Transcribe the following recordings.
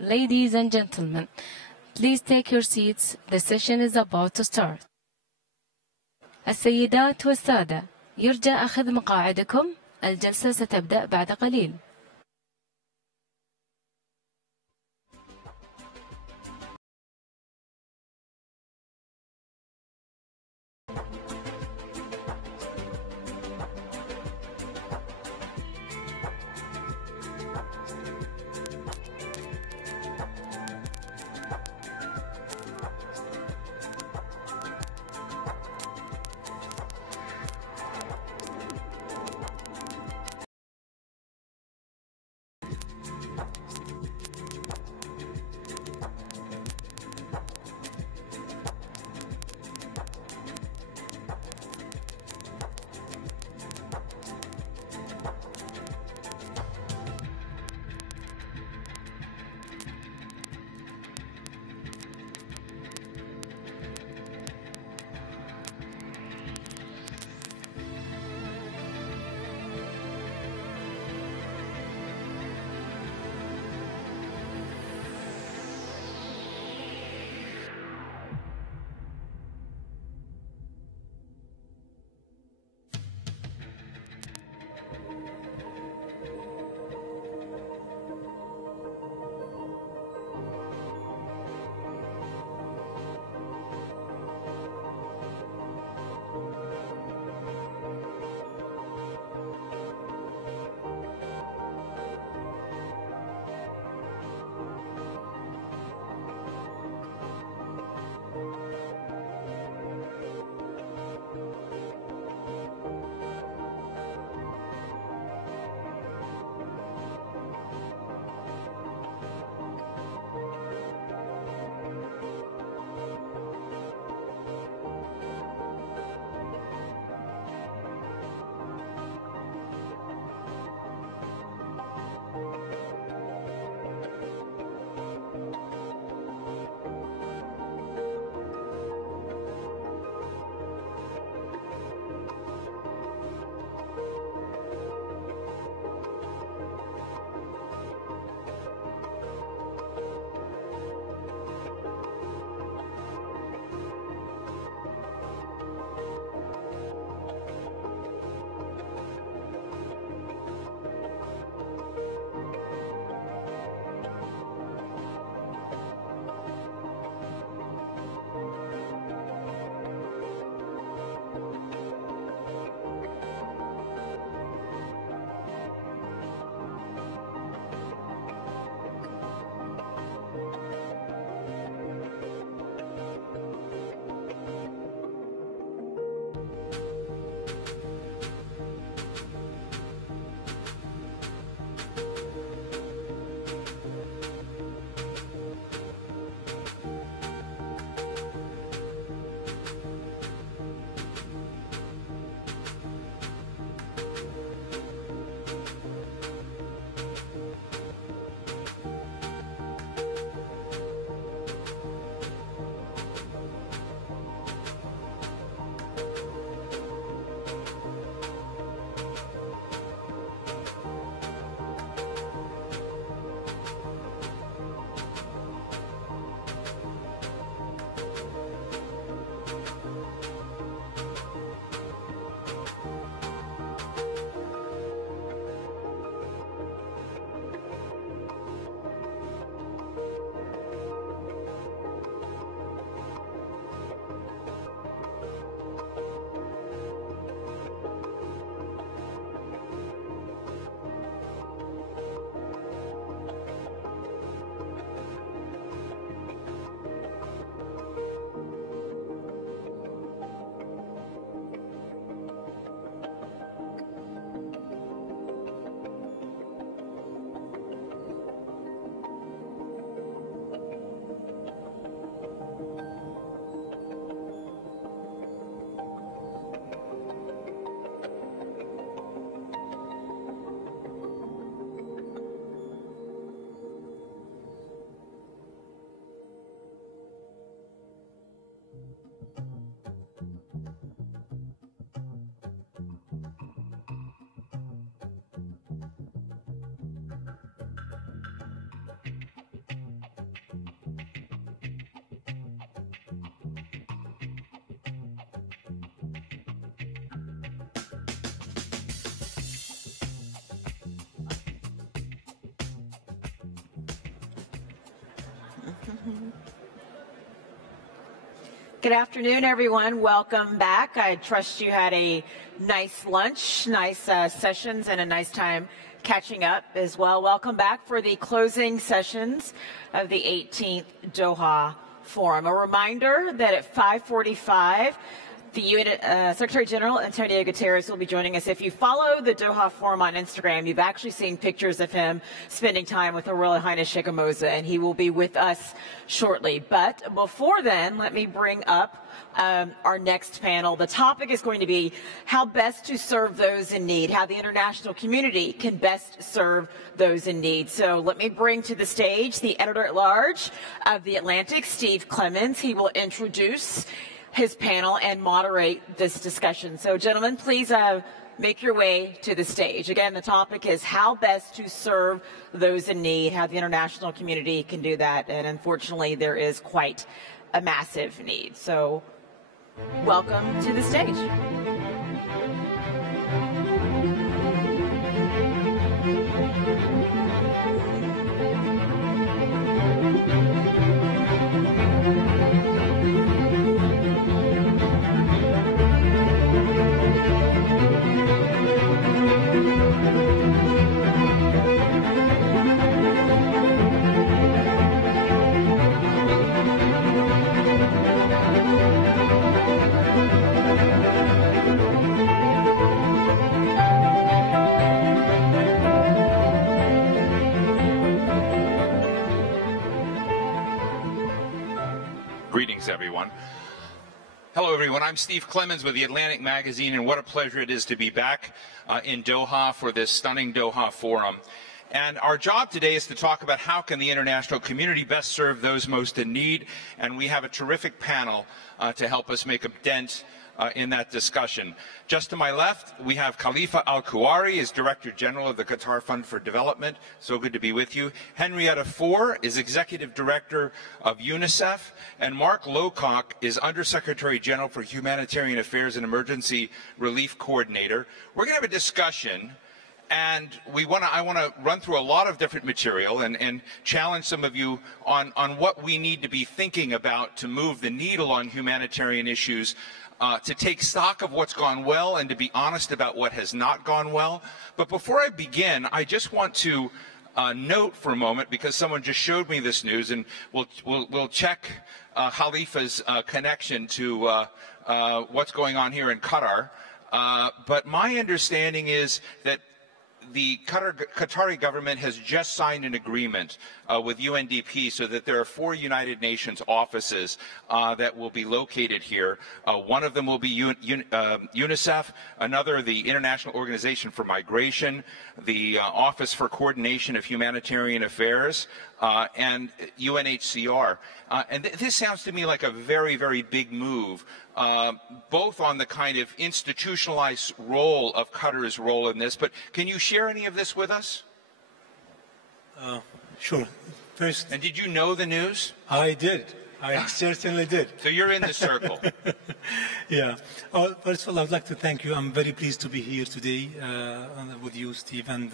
Ladies and gentlemen, please take your seats. The session is about to start. السيدات والسادة، يرجى أخذ مقاعدكم. الجلسة ستبدأ بعد قليل. Good afternoon, everyone. Welcome back. I trust you had a nice lunch, nice sessions, and a nice time catching up as well. Welcome back for the closing sessions of the 18th Doha Forum. A reminder that at 5:45, the Secretary General Antonio Guterres will be joining us. If you follow the Doha Forum on Instagram, you've actually seen pictures of him spending time with Her Royal Highness Sheikh Moza, and he will be with us shortly. But before then, let me bring up our next panel. The topic is going to be how best to serve those in need, how the international community can best serve those in need. So let me bring to the stage the editor-at-large of The Atlantic, Steve Clemens. He will introduce his panel and moderate this discussion. So gentlemen, please make your way to the stage. Again, the topic is how best to serve those in need, how the international community can do that. And unfortunately, there is quite a massive need. So welcome to the stage. Greetings, everyone. Hello, everyone. I'm Steve Clemens with The Atlantic magazine, and what a pleasure it is to be back in Doha for this stunning Doha Forum. And our job today is to talk about how can the international community best serve those most in need, and we have a terrific panel to help us make a dent in that discussion. Just to my left, we have Khalifa Al-Kuwari, is Director General of the Qatar Fund for Development. So good to be with you. Henrietta Fore is Executive Director of UNICEF. And Mark Lowcock is Undersecretary General for Humanitarian Affairs and Emergency Relief Coordinator. We're going to have a discussion, and I want to run through a lot of different material and challenge some of you on what we need to be thinking about to move the needle on humanitarian issues, to take stock of what's gone well and to be honest about what has not gone well. But before I begin, I just want to note for a moment, because someone just showed me this news, and we'll check Khalifa's connection to what's going on here in Qatar. But my understanding is that the Qatari government has just signed an agreement with UNDP so that there are 4 United Nations offices that will be located here. One of them will be UNICEF, another the International Organization for Migration, the Office for Coordination of Humanitarian Affairs, and UNHCR. And this sounds to me like a very, very big move, both on the kind of institutionalized role of Qatar's role in this, but can you share any of this with us? Sure. First, and did you know the news? I did. I certainly did. So you're in the circle. Yeah. First of all, I would like to thank you. I'm very pleased to be here today with you, Steve, and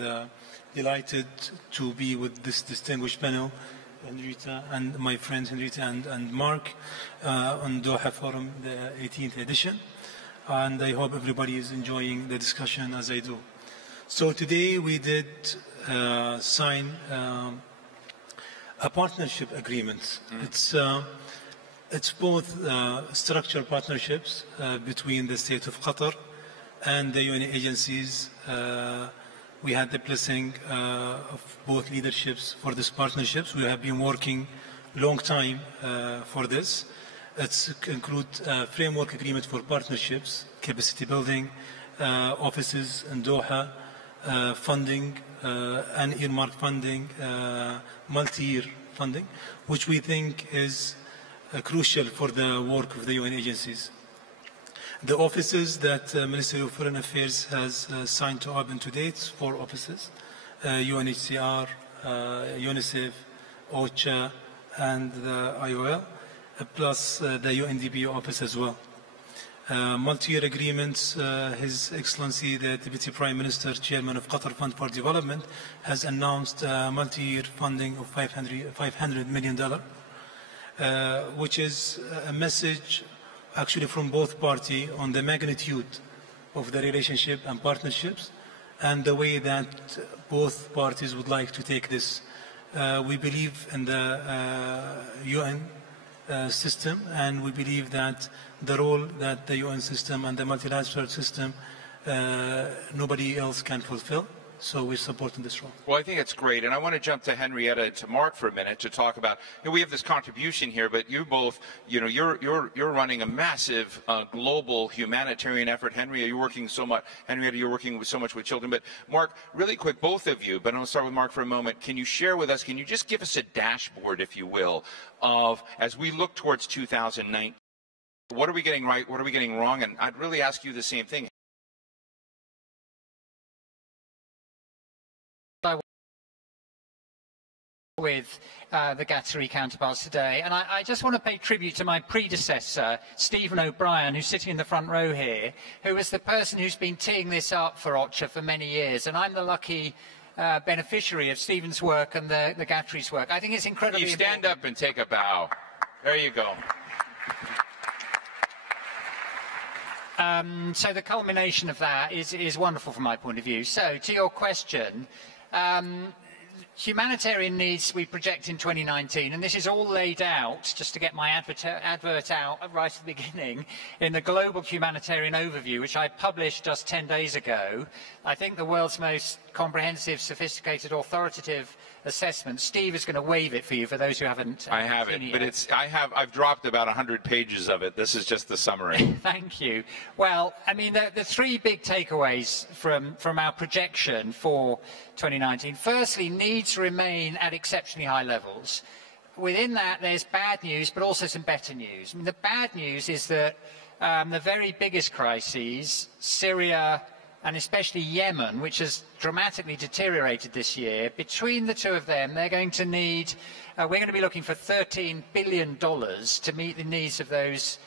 delighted to be with this distinguished panel, Henrietta and my friends Henrietta and Mark, on Doha Forum, the 18th edition. And I hope everybody is enjoying the discussion as I do. So today we did sign a partnership agreement. It's both structured partnerships between the state of Qatar and the UN agencies. We had the blessing of both leaderships for these partnerships. We have been working long time for this. It includes a framework agreement for partnerships, capacity building, offices in Doha, funding, and earmark funding, multi-year funding, which we think is crucial for the work of the UN agencies. The offices that Ministry of Foreign Affairs has signed to open to date, 4 offices, UNHCR, UNICEF, OCHA, and the IOL, plus the UNDP office as well. Multi-year agreements, His Excellency, the Deputy Prime Minister, Chairman of Qatar Fund for Development, has announced multi-year funding of $500 million, which is a message actually from both parties on the magnitude of the relationship and partnerships and the way that both parties would like to take this. We believe in the UN system, and we believe that the role that the UN system and the multilateral system nobody else can fulfill. So we're supporting this role. Well, I think it's great, and I want to jump to Henrietta and to Mark for a minute to talk about. We have this contribution here, but you both, you're running a massive global humanitarian effort. Henrietta, you're working so much with children. But Mark, really quick, both of you. But I'm going to start with Mark for a moment. Can you share with us? Can you just give us a dashboard, if you will, of as we look towards 2019? What are we getting right? What are we getting wrong? And I'd really ask you the same thing. With the Qatari counterparts today, and I just want to pay tribute to my predecessor, Stephen O'Brien, who's sitting in the front row here, who was the person who's been teeing this up for OCHA for many years, and I'm the lucky beneficiary of Stephen's work and the Qatari's work. I think it's incredibly important. You stand up and take a bow. There you go. So the culmination of that is wonderful from my point of view. So to your question, humanitarian needs we project in 2019, and this is all laid out, just to get my advert out right at the beginning, in the Global Humanitarian Overview, which I published just 10 days ago. I think the world's most comprehensive, sophisticated, authoritative assessment. Steve is going to wave it for you, for those who haven't I have it, but I've dropped about 100 pages of it. This is just the summary. Thank you. Well, I mean, the three big takeaways from our projection for 2019. Firstly, needs remain at exceptionally high levels. Within that, there's bad news, but also some better news. I mean, the bad news is that the very biggest crises, Syria and especially Yemen, which has dramatically deteriorated this year, between the two of them, they're going to need, we're going to be looking for $13 billion to meet the needs of those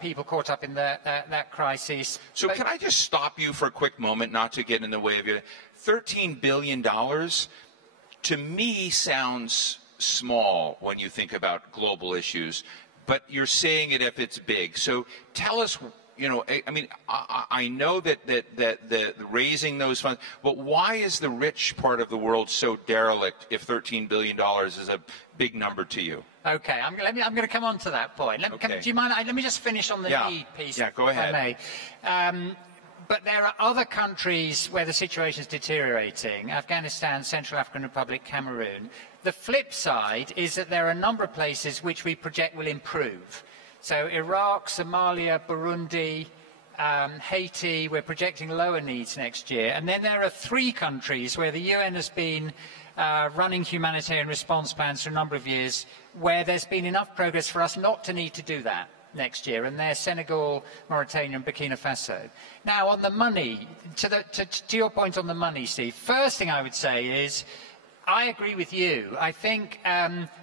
people caught up in that crisis. So can I just stop you for a quick moment, not to get in the way of you? $13 billion, to me, sounds small when you think about global issues, but you're saying it if it's big. So tell us, I mean, I know that raising those funds, but why is the rich part of the world so derelict if $13 billion is a big number to you? Okay, I'm going to come on to that point. Do you mind? Let me just finish on the need piece. Yeah, go ahead. If I may. But there are other countries where the situation is deteriorating: Afghanistan, Central African Republic, Cameroon. The flip side is that there are a number of places which we project will improve. So Iraq, Somalia, Burundi, Haiti, we're projecting lower needs next year. And then there are 3 countries where the UN has been running humanitarian response plans for a number of years, where there's been enough progress for us not to need to do that next year, and they're Senegal, Mauritania and Burkina Faso. Now, on the money, to your point on the money, Steve, first thing I would say is, I agree with you. I think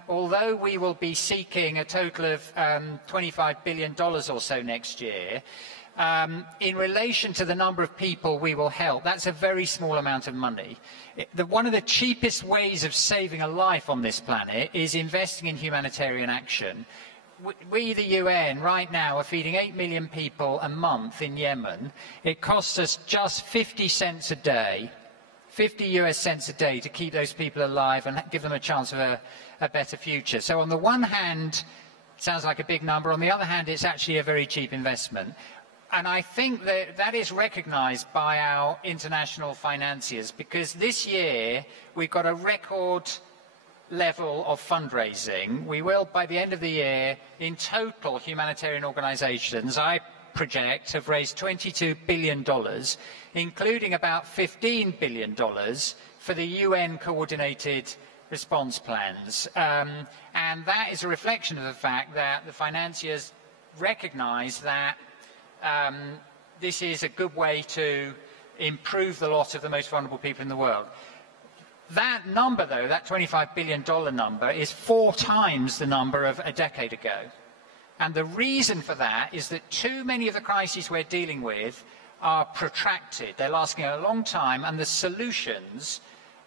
although we will be seeking a total of $25 billion or so next year, in relation to the number of people we will help, that's a very small amount of money. One of the cheapest ways of saving a life on this planet is investing in humanitarian action. We, the UN, right now are feeding 8 million people a month in Yemen. It costs us just 50 cents a day, 50 US cents a day to keep those people alive and give them a chance of a better future. So on the one hand, it sounds like a big number. On the other hand, it's actually a very cheap investment. And I think that is recognized by our international financiers, because this year we've got a record level of fundraising. We will, by the end of the year, in total, humanitarian organizations, I project, have raised $22 billion, including about $15 billion for the UN coordinated response plans. And that is a reflection of the fact that the financiers recognize that this is a good way to improve the lot of the most vulnerable people in the world. That number, though, that $25 billion number, is 4 times the number of a decade ago. And the reason for that is that too many of the crises we're dealing with are protracted. They're lasting a long time, and the solutions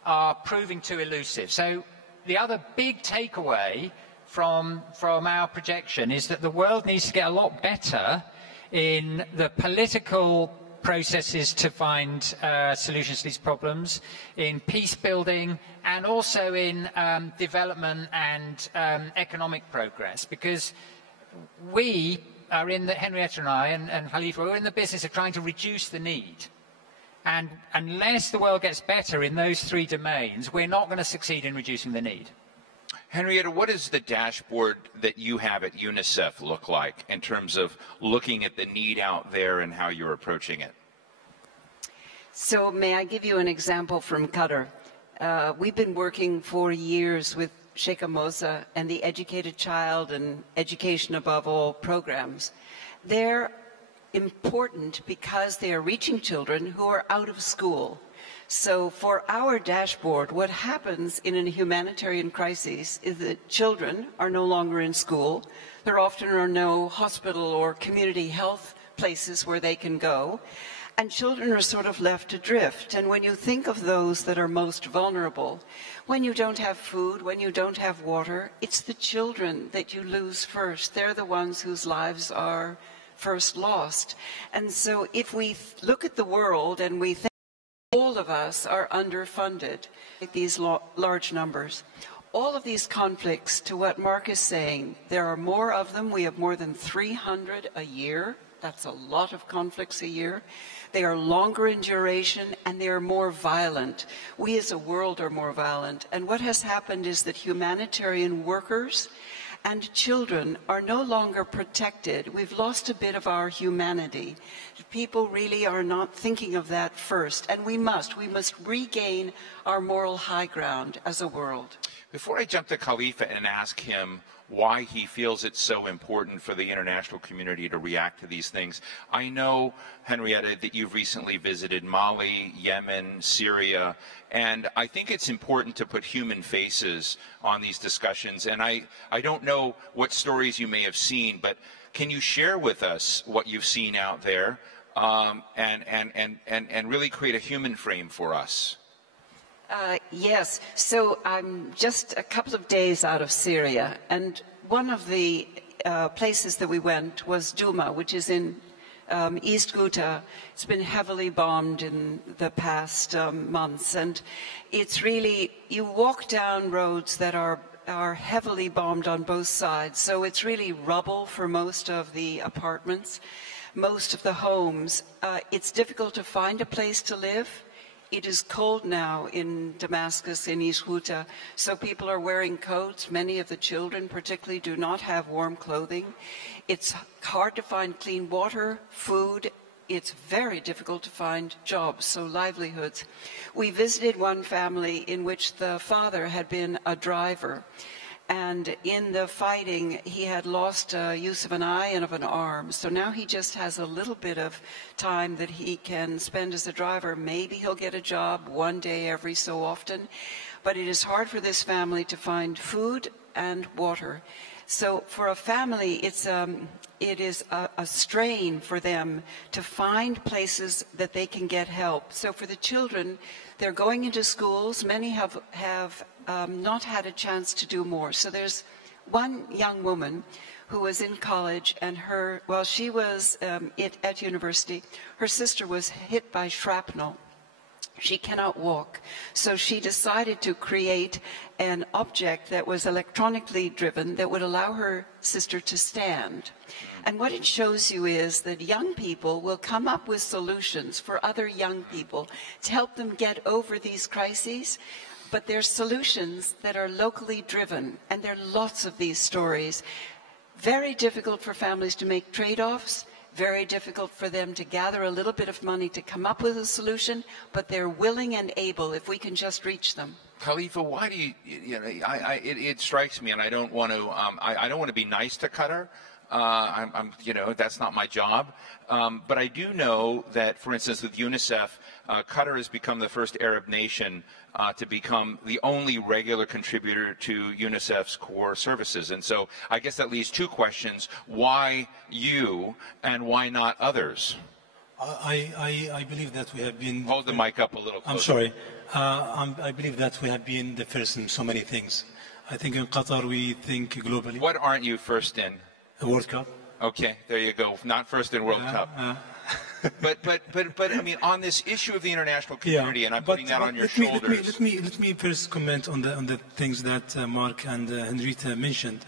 are proving too elusive. So the other big takeaway from our projection is that the world needs to get a lot better in the political processes to find solutions to these problems, in peace building, and also in development and economic progress, because we are in the, Henrietta and I and Khalifa, we're in the business of trying to reduce the need. And unless the world gets better in those three domains, we're not going to succeed in reducing the need. Henrietta, what does the dashboard that you have at UNICEF look like in terms of looking at the need out there and how you're approaching it? So may I give you an example from Qatar? We've been working for years with Sheikh Moza and the Educated Child and Education Above All programs. They're important because they are reaching children who are out of school. So for our dashboard, what happens in a humanitarian crisis is that children are no longer in school. There often are no hospital or community health places where they can go. And children are sort of left adrift. And when you think of those that are most vulnerable, when you don't have food, when you don't have water, it's the children that you lose first. They're the ones whose lives are first lost. And so if we look at the world and we think all of us are underfunded, these large numbers, all of these conflicts, to what Mark is saying, there are more of them. We have more than 300 a year. That's a lot of conflicts a year. They are longer in duration and they are more violent. We as a world are more violent. And what has happened is that humanitarian workers and children are no longer protected. We've lost a bit of our humanity. People really are not thinking of that first. And we must regain our moral high ground as a world. Before I jump to Khalifa and ask him why he feels it's so important for the international community to react to these things, I know, Henrietta, that you've recently visited Mali, Yemen, Syria, and I think it's important to put human faces on these discussions. And I don't know what stories you may have seen, but can you share with us what you've seen out there and really create a human frame for us? Yes. So I'm just a couple of days out of Syria, and one of the places that we went was Douma, which is in East Ghouta. It's been heavily bombed in the past months, and it's really, you walk down roads that are heavily bombed on both sides, so it's really rubble for most of the apartments, most of the homes. It's difficult to find a place to live. It is cold now in Damascus, in East Ghouta, so people are wearing coats. Many of the children particularly do not have warm clothing. It's hard to find clean water, food. It's very difficult to find jobs, so livelihoods. We visited one family in which the father had been a driver, and in the fighting, he had lost use of an eye and of an arm. So now he just has a little bit of time that he can spend as a driver. Maybe he'll get a job one day every so often. But it is hard for this family to find food and water. So for a family, it is a strain for them to find places that they can get help. So for the children, they're going into schools. Many have not had a chance to do more. So there's one young woman who was in college, and while she was at university, her sister was hit by shrapnel. She cannot walk. So she decided to create an object that was electronically driven that would allow her sister to stand. And what it shows you is that young people will come up with solutions for other young people to help them get over these crises. But they're solutions that are locally driven, and there are lots of these stories. Very difficult for families to make trade-offs, very difficult for them to gather a little bit of money to come up with a solution, but they're willing and able if we can just reach them. Khalifa, why do it strikes me, and I don't want to be nice to Qatar. That's not my job. But I do know that, for instance, with UNICEF, Qatar has become the first Arab nation to become the only regular contributor to UNICEF's core services. And so I guess that leaves two questions. Why you and why not others? I believe that we have been... Hold the mic up a little closer. I'm sorry. I believe that we have been the first in so many things. I think in Qatar we think globally. What aren't you first in? A World Cup. Okay, there you go. Not first in World Cup. But I mean, on this issue of the international community, and I'm putting that on your shoulders. Let me first comment on the things that Mark and Henrietta mentioned.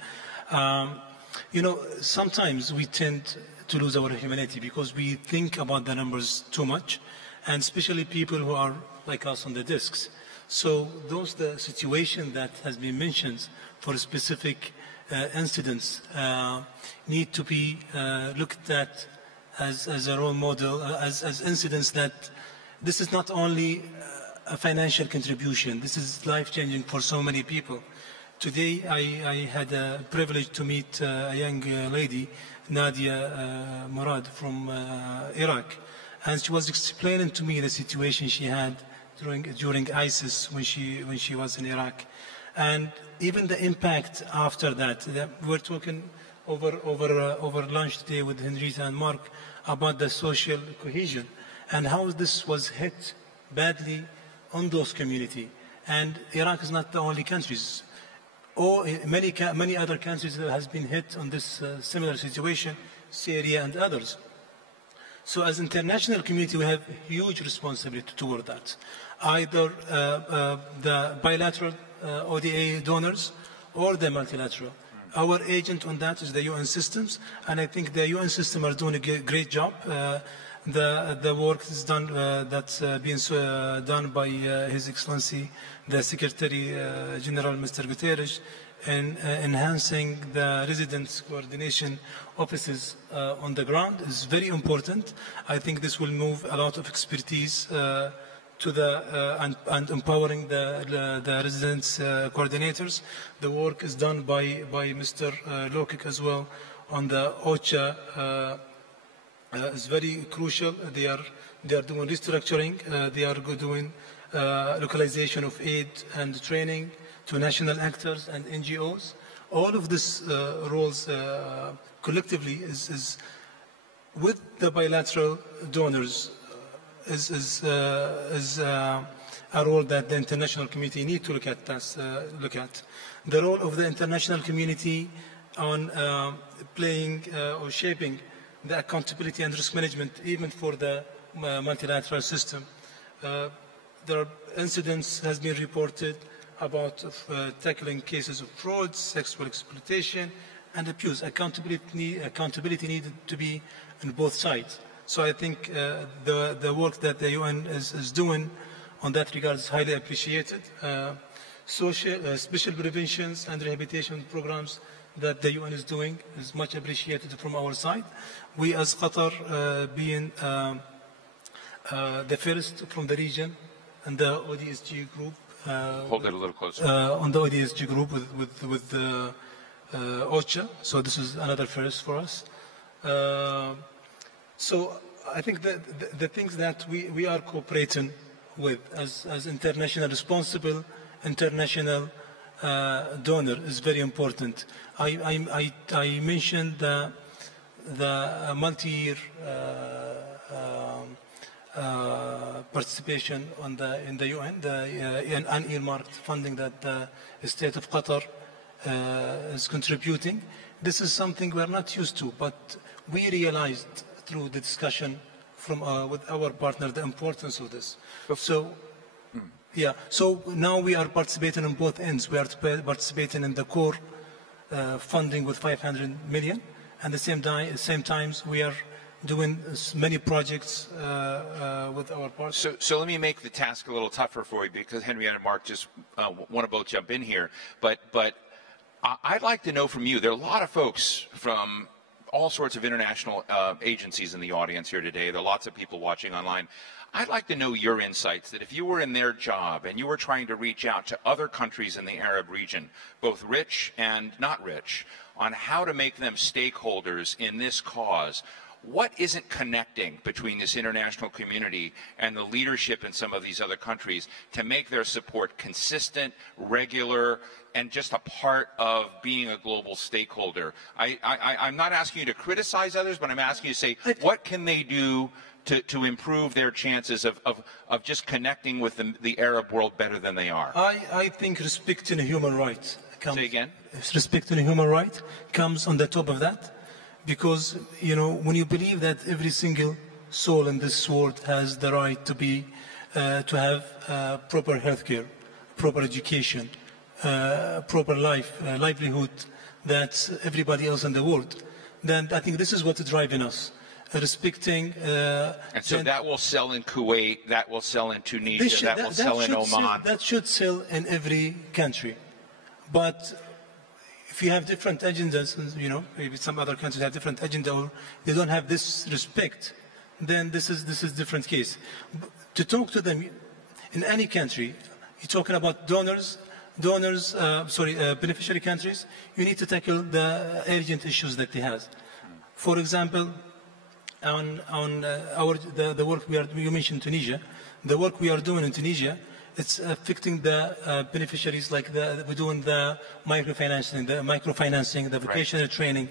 You know, sometimes we tend to lose our humanity because we think about the numbers too much, and especially people who are like us on the desks. So the situation that has been mentioned for specific incidents need to be looked at as a role model, as incidents that this is not only a financial contribution, this is life-changing for so many people. Today I had a privilege to meet a young lady, Nadia Murad from Iraq, and she was explaining to me the situation she had during ISIS when she was in Iraq, and even the impact after that. We're talking over lunch today with Henrietta and Mark about the social cohesion and how this was hit badly on those communities. And Iraq is not the only countries. Many other countries that has been hit on this similar situation, Syria and others. So as international community, we have huge responsibility toward that. Either the bilateral ODA donors or the multilateral. Our agent on that is the UN systems, and I think the UN system are doing a great job. The work is done, that's being done by His Excellency, the Secretary General, Mr. Guterres, in enhancing the residence coordination offices on the ground is very important. I think this will move a lot of expertise to and empowering the residence coordinators. The work is done by Mr. Lokik as well on the OCHA. Is very crucial. They are doing restructuring. They are doing localization of aid and training to national actors and NGOs. All of these roles collectively is with the bilateral donors is a role that the international community need to look at. The role of the international community on playing or shaping the accountability and risk management, even for the multilateral system. There are incidents has been reported about tackling cases of fraud, sexual exploitation, and abuse. Accountability needed to be on both sides. So I think the work that the UN is doing on that regard is highly appreciated. Special preventions and rehabilitation programs that the UN is doing is much appreciated from our side. We as Qatar being the first from the region and the ODSG group. Hold it a little closer. On the ODSG group with OCHA, so this is another first for us. So I think the things that we are cooperating with as international responsible international donor is very important. I mentioned the multi-year participation in the UN, the unearmarked funding that the state of Qatar is contributing. This is something we are not used to, but we realized through the discussion with our partner the importance of this. So. Yeah, so now we are participating on both ends. We are participating in the core funding with 500 million, and at the same time we are doing many projects with our partners. So let me make the task a little tougher for you, because Henrietta and Mark just want to both jump in here. But I'd like to know from you, there are a lot of folks from all sorts of international agencies in the audience here today. There are lots of people watching online. I'd like to know your insights, that if you were in their job and you were trying to reach out to other countries in the Arab region, both rich and not rich, on how to make them stakeholders in this cause, what isn't connecting between this international community and the leadership in some of these other countries to make their support consistent, regular, and just a part of being a global stakeholder? I'm not asking you to criticize others, but I'm asking you to say, what can they do to improve their chances of just connecting with the Arab world better than they are? I think respecting human rights Say again? Respecting human rights comes on the top of that, because when you believe that every single soul in this world has the right to have proper healthcare, proper education, proper livelihood, that's everybody else in the world, then I think this is what's driving us. Respecting. And so that will sell in Kuwait, that will sell in Tunisia, that will sell in Oman. That should sell in every country. But if you have different agendas, maybe some other countries have different agenda, or they don't have this respect, then this is different case. To talk to them in any country, you're talking about beneficiary countries, you need to tackle the urgent issues that they have. For example, on the work you mentioned Tunisia, the work we are doing in Tunisia, it's affecting the beneficiaries, like we're doing the microfinancing, the vocational training.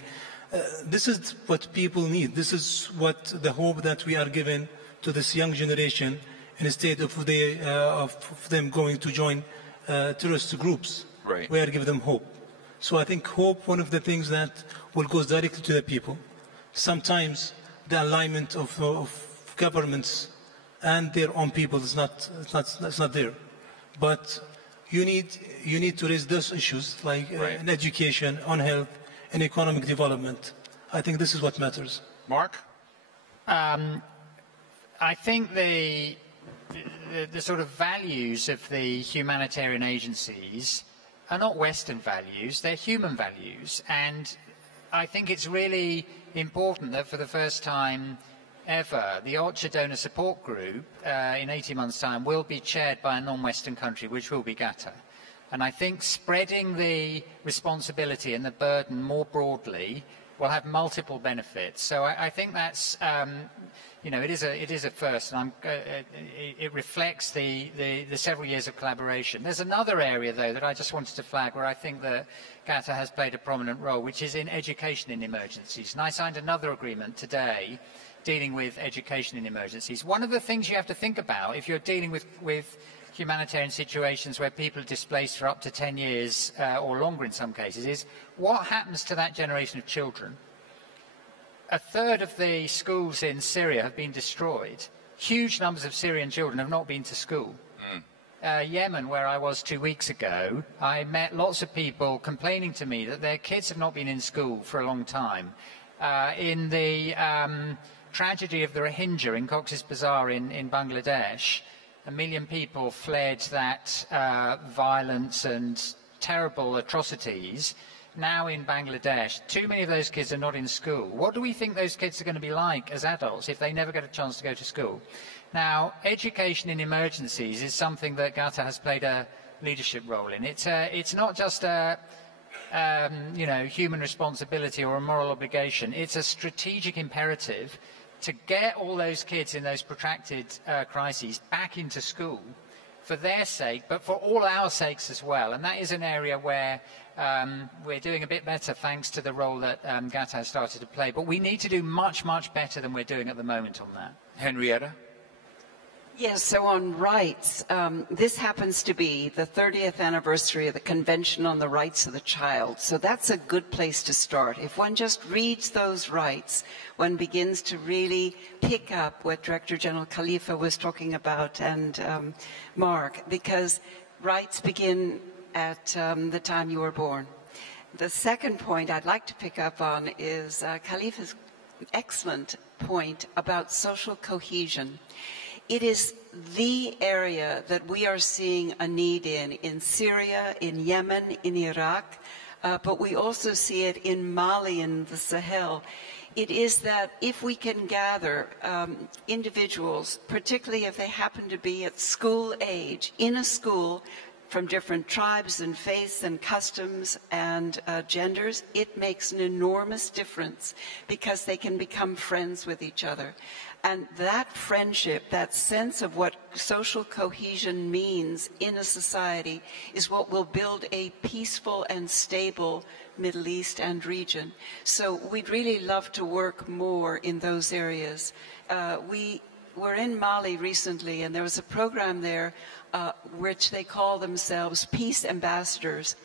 This is what people need. This is what the hope that we are giving to this young generation, instead of them going to join terrorist groups. Right. We are giving them hope. So I think hope, one of the things that will go directly to the people. Sometimes the alignment of governments and their own people is not there. But you need to raise those issues, like in education, on health, and economic development. I think this is what matters. Mark? I think the sort of values of the humanitarian agencies are not Western values, they're human values. And I think it's really important that for the first time ever, the OCHA Donor Support Group in 18 months' time will be chaired by a non-Western country, which will be Qatar. And I think spreading the responsibility and the burden more broadly will have multiple benefits. So I think that's, it is a first, and it reflects the several years of collaboration. There's another area, though, that I just wanted to flag where I think that Qatar has played a prominent role, which is in education in emergencies. And I signed another agreement today dealing with education in emergencies. One of the things you have to think about if you're dealing with humanitarian situations where people are displaced for up to 10 years or longer in some cases is what happens to that generation of children. A third of the schools in Syria have been destroyed. Huge numbers of Syrian children have not been to school. Yemen, where I was 2 weeks ago, I met lots of people complaining to me that their kids have not been in school for a long time. In the tragedy of the Rohingya in Cox's Bazar in Bangladesh, 1 million people fled that violence and terrible atrocities. Now in Bangladesh, too many of those kids are not in school. What do we think those kids are going to be like as adults if they never get a chance to go to school? Now, education in emergencies is something that Qatar has played a leadership role in. It's not just a human responsibility or a moral obligation. It's a strategic imperative to get all those kids in those protracted crises back into school for their sake, but for all our sakes as well. And that is an area where we're doing a bit better thanks to the role that Qatar has started to play. But we need to do much, much better than we're doing at the moment on that. Henrietta? Yes, so on rights, this happens to be the 30th anniversary of the Convention on the Rights of the Child. So that's a good place to start. If one just reads those rights, one begins to really pick up what Director General Khalifa was talking about and Mark, because rights begin at the time you were born. The second point I'd like to pick up on is Khalifa's excellent point about social cohesion. It is the area that we are seeing a need in Syria, in Yemen, in Iraq, but we also see it in Mali and the Sahel. It is that if we can gather individuals, particularly if they happen to be at school age, in a school, from different tribes and faiths and customs and genders, it makes an enormous difference because they can become friends with each other. And that friendship, that sense of what social cohesion means in a society is what will build a peaceful and stable Middle East and region. So we'd really love to work more in those areas. We were in Mali recently, and there was a program there which they call themselves Peace Ambassadors.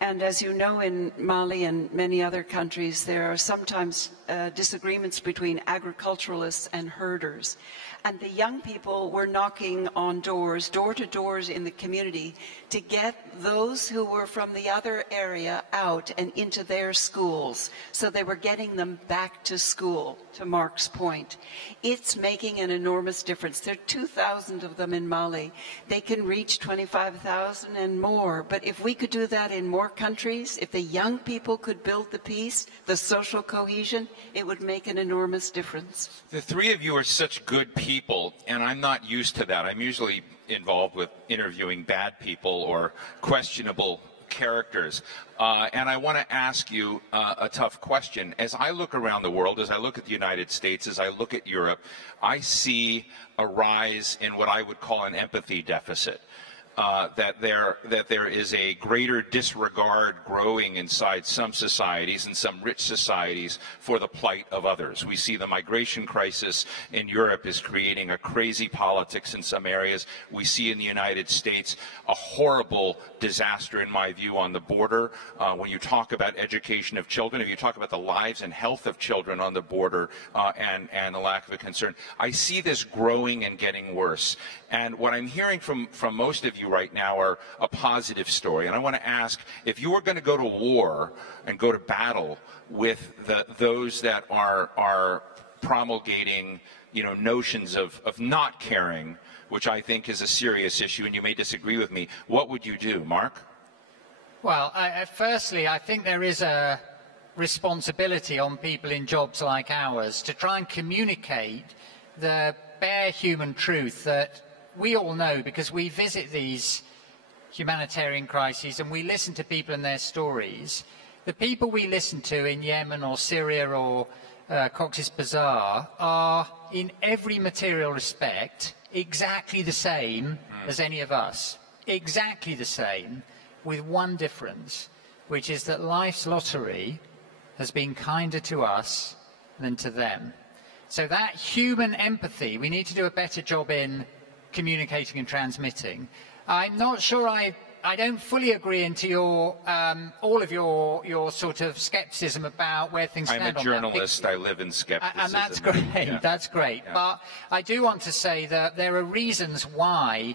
And as you know, in Mali and many other countries, there are sometimes disagreements between agriculturalists and herders. And the young people were knocking on doors, door to doors in the community, to get those who were from the other area out and into their schools. So they were getting them back to school, to Mark's point. It's making an enormous difference. There are 2,000 of them in Mali. They can reach 25,000 and more. But if we could do that in more countries, if the young people could build the peace, the social cohesion, it would make an enormous difference. The three of you are such good people, and I'm not used to that. I'm usually involved with interviewing bad people or questionable characters. And I want to ask you a tough question. As I look around the world, as I look at the United States, as I look at Europe, I see a rise in what I would call an empathy deficit. That there is a greater disregard growing inside some societies and some rich societies for the plight of others. We see the migration crisis in Europe is creating a crazy politics in some areas. We see in the United States a horrible disaster, in my view, on the border. When you talk about education of children, if you talk about the lives and health of children on the border and the lack of a concern, I see this growing and getting worse. And what I'm hearing from most of you right now are a positive story. And I want to ask, if you were going to go to war and go to battle with those that are promulgating, notions of not caring, which I think is a serious issue, and you may disagree with me, what would you do, Mark? Well, firstly, I think there is a responsibility on people in jobs like ours to try and communicate the bare human truth that we all know, because we visit these humanitarian crises and we listen to people and their stories. The people we listen to in Yemen or Syria or Cox's Bazar are, in every material respect, exactly the same as any of us. Exactly the same, with one difference, which is that life's lottery has been kinder to us than to them. So that human empathy, we need to do a better job in communicating and transmitting. I'm not sure I don't fully agree into your all of your sort of skepticism about where things stand on that. I'm a journalist. I live in skepticism. And that's great. Yeah. That's great. Yeah. But I do want to say that there are reasons why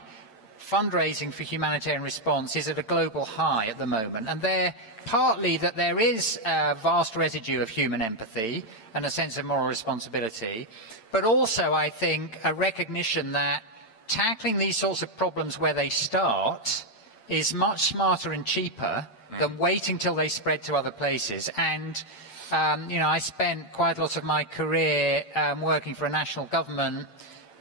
fundraising for humanitarian response is at a global high at the moment. And they're partly that there is a vast residue of human empathy and a sense of moral responsibility, but also, I think, a recognition that tackling these sorts of problems where they start is much smarter and cheaper than waiting till they spread to other places. And, I spent quite a lot of my career working for a national government,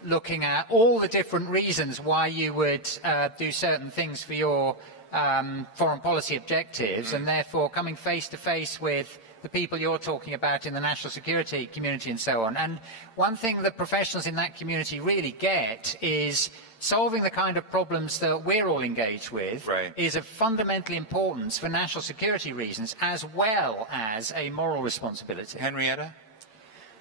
looking at all the different reasons why you would do certain things for your foreign policy objectives, and therefore coming face to face with the people you're talking about in the national security community and so on. And one thing that professionals in that community really get is solving the kind of problems that we're all engaged with is of fundamental importance for national security reasons as well as a moral responsibility. Henrietta?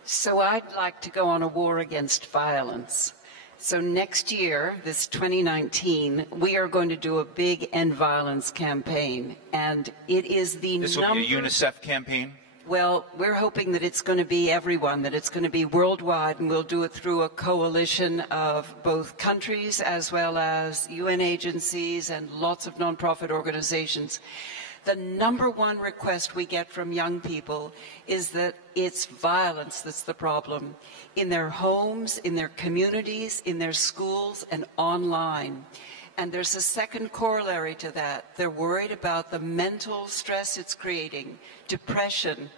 So I'd like to go on a war against violence. So next year, this 2019, we are going to do a big end violence campaign, and it is the This will be a UNICEF campaign? Well, we're hoping that it's going to be everyone, that it's going to be worldwide, and we'll do it through a coalition of both countries as well as UN agencies and lots of nonprofit organizations. The number one request we get from young people is that it's violence that's the problem in their homes, in their communities, in their schools, and online. And there's a second corollary to that. They're worried about the mental stress it's creating, depression,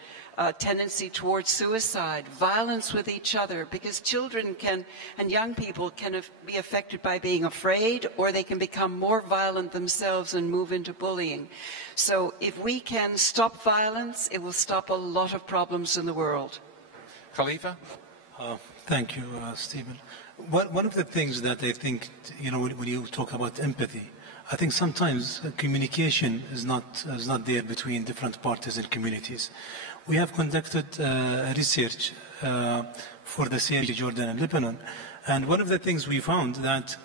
tendency towards suicide, violence with each other, because children can, and young people can be affected by being afraid, or they can become more violent themselves and move into bullying. So if we can stop violence, it will stop a lot of problems in the world. Khalifa? Thank you, Stephen. One of the things that I think, when you talk about empathy, I think sometimes communication is not there between different parties and communities. We have conducted research for the Syria, Jordan, and Lebanon, and one of the things we found that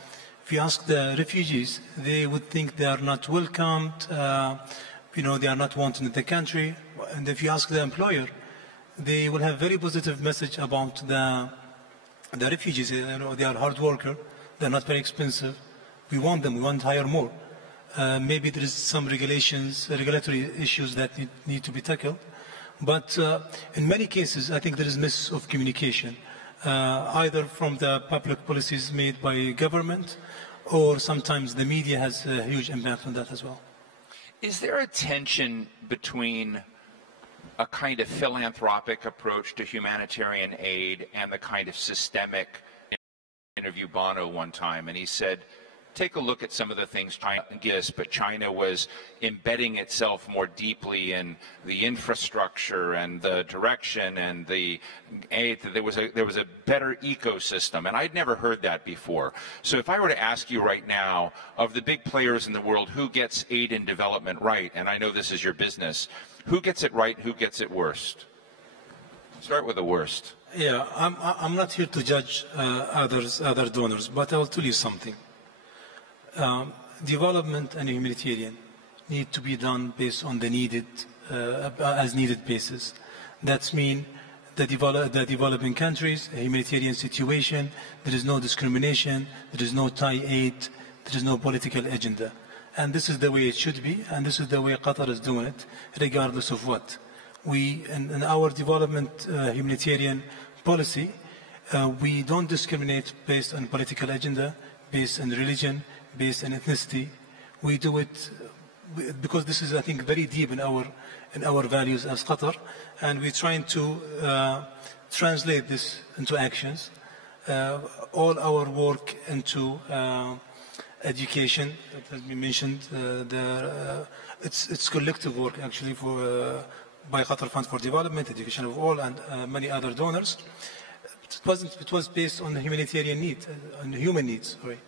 if you ask the refugees, they would think they are not welcomed. they are not wanted in the country. And if you ask the employer, they will have very positive message about the refugees. They are hard worker. They're not very expensive. We want them. We want to hire more. Maybe there is some regulatory issues that need to be tackled. But in many cases, I think there is miss of communication, either from the public policies made by government, or sometimes the media has a huge impact on that as well. Is there a tension between a kind of philanthropic approach to humanitarian aid and the kind of systemic? Interview Bono one time, and he said, take a look at some of the things China gives, but China was embedding itself more deeply in the infrastructure and the direction and the aid. There was a better ecosystem, and I'd never heard that before. So if I were to ask you right now, of the big players in the world, who gets aid and development right, and I know this is your business, who gets it right and who gets it worst? Start with the worst. Yeah, I'm not here to judge other donors, but I'll tell you something. Development and humanitarian need to be done based on the needed, as needed basis. That means the developing countries, a humanitarian situation, there is no discrimination, there is no tie aid, there is no political agenda. And this is the way it should be, and this is the way Qatar is doing it, regardless of what. We, in our development humanitarian policy, we don't discriminate based on political agenda, based on religion, based on ethnicity. We do it because this is, I think, very deep in our values as Qatar, and we're trying to translate this into actions. All our work into education, as we mentioned, it's collective work actually by Qatar Fund for Development, Education of All, and many other donors. It was based on the humanitarian need, on human needs. Sorry.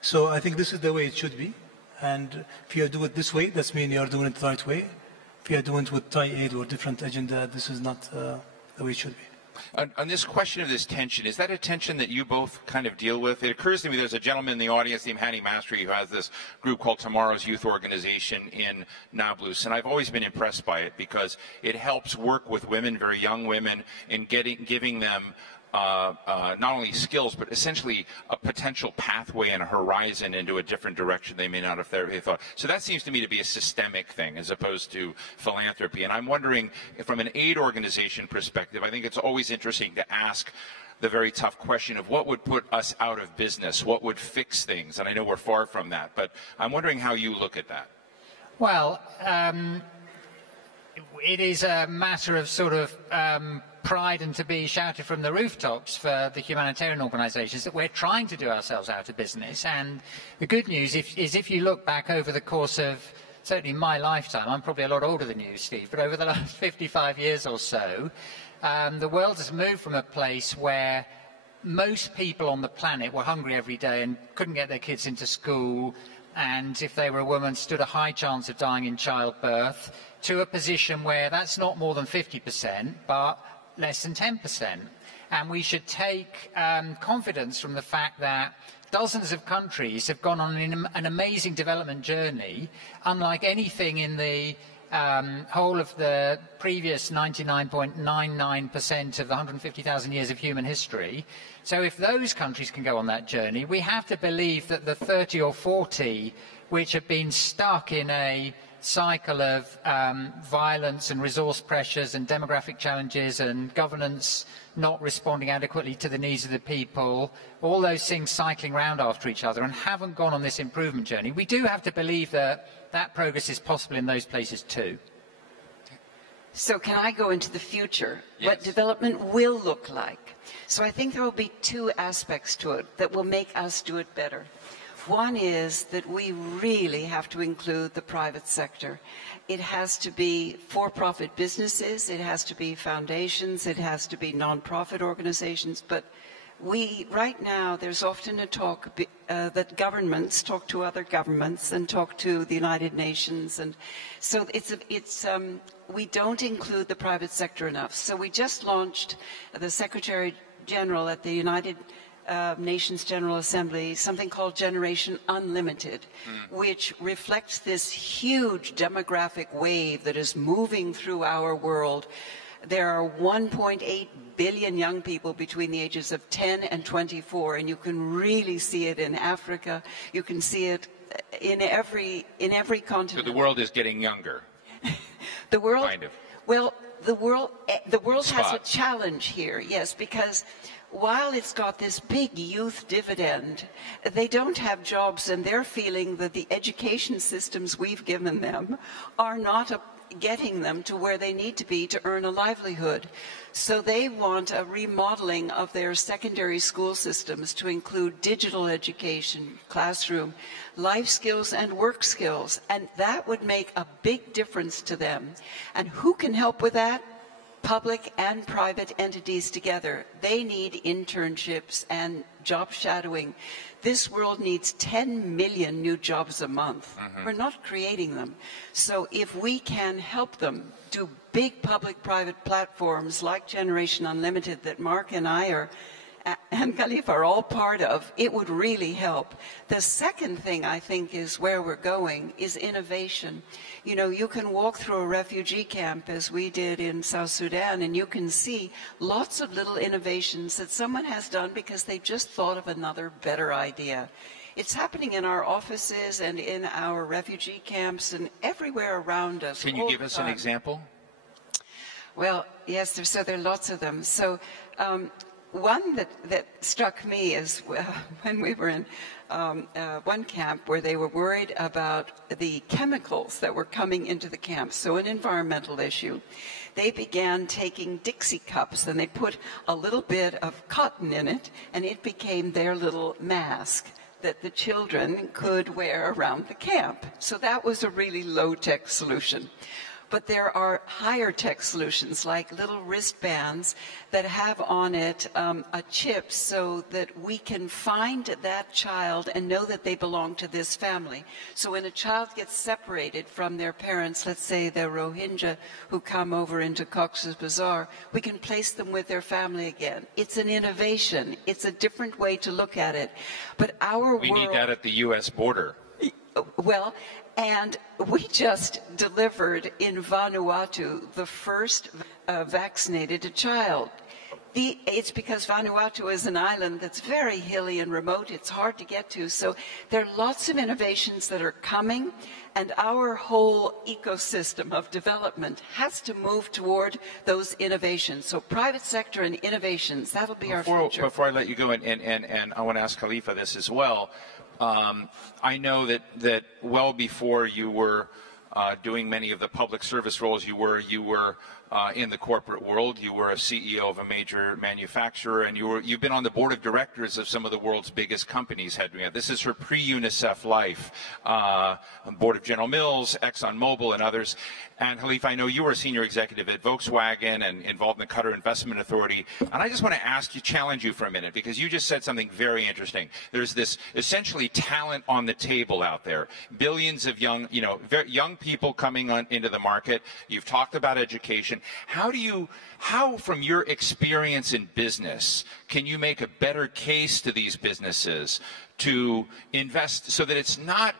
So I think this is the way it should be. And if you do it this way, that means you are doing it the right way. If you are doing it with tie aid or different agenda, this is not the way it should be. On this question of this tension, is that a tension that you both kind of deal with? It occurs to me there's a gentleman in the audience named Hani Mastri who has this group called Tomorrow's Youth Organization in Nablus, and I've always been impressed by it because it helps work with women, very young women, in giving them not only skills, but essentially a potential pathway and a horizon into a different direction they may not have thought. So that seems to me to be a systemic thing as opposed to philanthropy. And I'm wondering, from an aid organization perspective, I think it's always interesting to ask the very tough question of what would put us out of business, what would fix things. And I know we're far from that, but I'm wondering how you look at that. Well, it is a matter of sort of pride and to be shouted from the rooftops for the humanitarian organisations that we're trying to do ourselves out of business. And the good news is if you look back over the course of certainly my lifetime, I'm probably a lot older than you, Steve, but over the last 55 years or so, the world has moved from a place where most people on the planet were hungry every day and couldn't get their kids into school, and if they were a woman, stood a high chance of dying in childbirth, to a position where that's not more than 50%, but less than 10%. And we should take confidence from the fact that dozens of countries have gone on an amazing development journey, unlike anything in the whole of the previous 99.99% of the 150,000 years of human history. So if those countries can go on that journey, we have to believe that the 30 or 40 which have been stuck in a cycle of violence and resource pressures and demographic challenges and governance not responding adequately to the needs of the people, all those things cycling around after each other and haven't gone on this improvement journey. We do have to believe that that progress is possible in those places too. So can I go into the future, yes, what development will look like? So I think there will be two aspects to it that will make us do it better. One is that we really have to include the private sector. It has to be for-profit businesses, it has to be foundations, it has to be non-profit organizations, but right now there's often a talk that governments talk to other governments and talk to the United Nations, and so we don't include the private sector enough. So we just launched the Secretary General at the United Nations General Assembly something called Generation Unlimited, which reflects this huge demographic wave that is moving through our world. There are 1.8 billion young people between the ages of 10 and 24, and you can really see it in Africa. You can see it in every continent. So the world is getting younger. The world, kind of. Well, the world has a challenge here, yes, because while it's got this big youth dividend, they don't have jobs, and they're feeling that the education systems we've given them are not getting them to where they need to be to earn a livelihood. So they want a remodeling of their secondary school systems to include digital education, classroom, life skills and work skills, and that would make a big difference to them. And who can help with that? Public and private entities together. They need internships and job shadowing. This world needs 10 million new jobs a month. We're not creating them. So if we can help them do big public-private platforms like Generation Unlimited that Mark and I and Khalifa are all part of, it would really help. The second thing I think is where we're going is innovation. You know, you can walk through a refugee camp as we did in South Sudan, and you can see lots of little innovations that someone has done because they just thought of another better idea. It's happening in our offices and in our refugee camps and everywhere around us. Can you give us an example? Well, yes, there are lots of them. So one that struck me is when we were in one camp where they were worried about the chemicals that were coming into the camp, so an environmental issue. They began taking Dixie cups and they put a little bit of cotton in it, and it became their little mask that the children could wear around the camp. So that was a really low-tech solution. But there are higher-tech solutions, like little wristbands that have on it a chip so that we can find that child and know that they belong to this family. So when a child gets separated from their parents, let's say they're Rohingya who come over into Cox's Bazar, we can place them with their family again. It's an innovation. It's a different way to look at it. But we need that at the U.S. border. Well, and we just delivered in Vanuatu the first vaccinated child. It's because Vanuatu is an island that's very hilly and remote. It's hard to get to. So there are lots of innovations that are coming, and our whole ecosystem of development has to move toward those innovations. So private sector and innovations, that'll be our future. Before I let you go, and I want to ask Khalifa this as well, I know that well before you were doing many of the public service roles you were in the corporate world. You were a CEO of a major manufacturer, and you've been on the board of directors of some of the world's biggest companies. This is her pre-UNICEF life, board of General Mills, ExxonMobil, and others. And Khalifa, I know you were a senior executive at Volkswagen and involved in the Qatar Investment Authority. And I just want to challenge you for a minute, because you just said something very interesting. There's this essentially talent on the table out there. Billions of young people coming into the market. You've talked about education. How, from your experience in business, can you make a better case to these businesses to invest so that it's not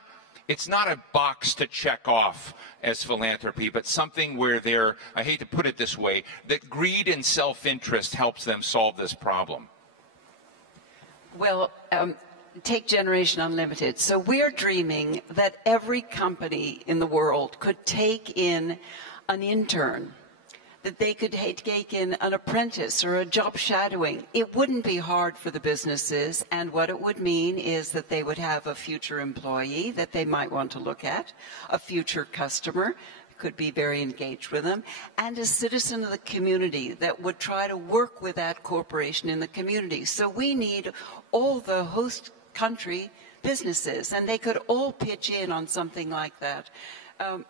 a box to check off as philanthropy, but something where I hate to put it this way, that greed and self-interest helps them solve this problem? Well, take Generation Unlimited. So we're dreaming that every company in the world could take in an intern, that they could take in an apprentice or a job shadowing. It wouldn't be hard for the businesses, and what it would mean is that they would have a future employee that they might want to look at, a future customer, could be very engaged with them, and a citizen of the community that would try to work with that corporation in the community. So we need all the host country businesses, and they could all pitch in on something like that.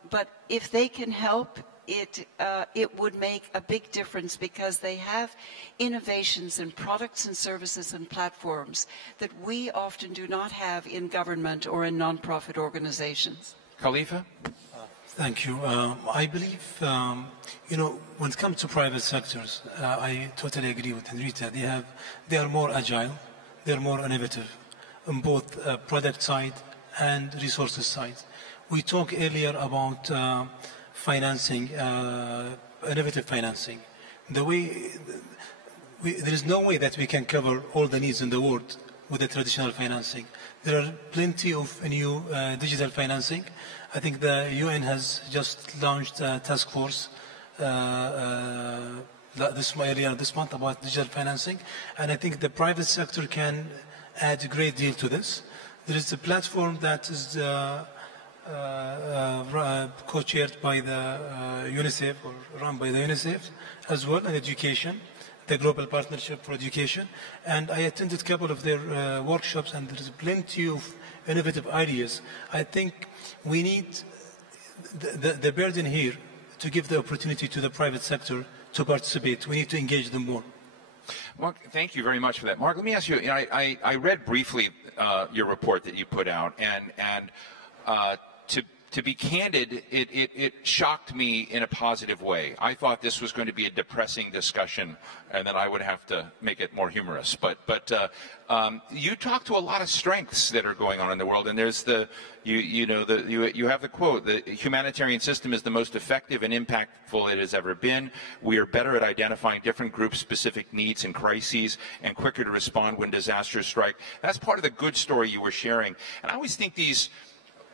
But if they can help, it would make a big difference, because they have innovations in products and services and platforms that we often do not have in government or in non-profit organizations. Khalifa? Thank you. I believe, when it comes to private sectors, I totally agree with Henrietta. They are more agile, they're more innovative on both product side and resources side. We talked earlier about financing, innovative financing. There is no way that we can cover all the needs in the world with the traditional financing. There are plenty of new digital financing. I think the UN has just launched a task force earlier this month about digital financing, and I think the private sector can add a great deal to this. There is a platform that is co-chaired by the UNICEF, or run by the UNICEF as well, in education, the Global Partnership for Education. And I attended a couple of their workshops, and there is plenty of innovative ideas. I think we need the burden here to give the opportunity to the private sector to participate. We need to engage them more. Mark, thank you very much for that. Mark, let me ask you, I read briefly your report that you put out, and to be candid, it shocked me in a positive way. I thought this was going to be a depressing discussion, and then I would have to make it more humorous. But you talk to a lot of strengths that are going on in the world, and there's you have the quote: "The humanitarian system is the most effective and impactful it has ever been. We are better at identifying different groups' specific needs and crises, and quicker to respond when disasters strike." That's part of the good story you were sharing, and I always think these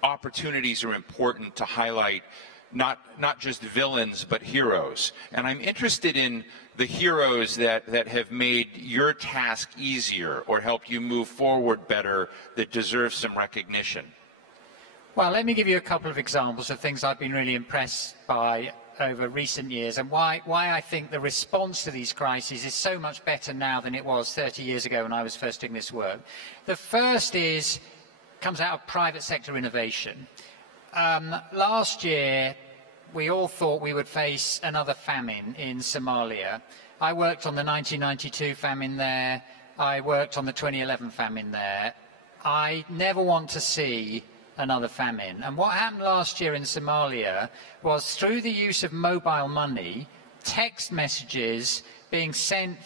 opportunities are important to highlight not just villains but heroes. And I'm interested in the heroes that have made your task easier or helped you move forward better, that deserve some recognition. Well, let me give you a couple of examples of things I've been really impressed by over recent years, and why I think the response to these crises is so much better now than it was 30 years ago when I was first doing this work. The first comes out of private sector innovation. Last year, we all thought we would face another famine in Somalia. I worked on the 1992 famine there. I worked on the 2011 famine there. I never want to see another famine. And what happened last year in Somalia was, through the use of mobile money, text messages being sent,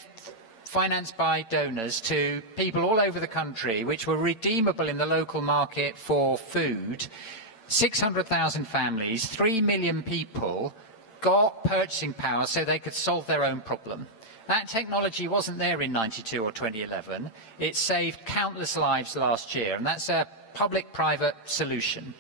financed by donors, to people all over the country, which were redeemable in the local market for food. 600,000 families, 3 million people got purchasing power so they could solve their own problem. That technology wasn't there in 92 or 2011. It saved countless lives last year, and that's a public-private solution.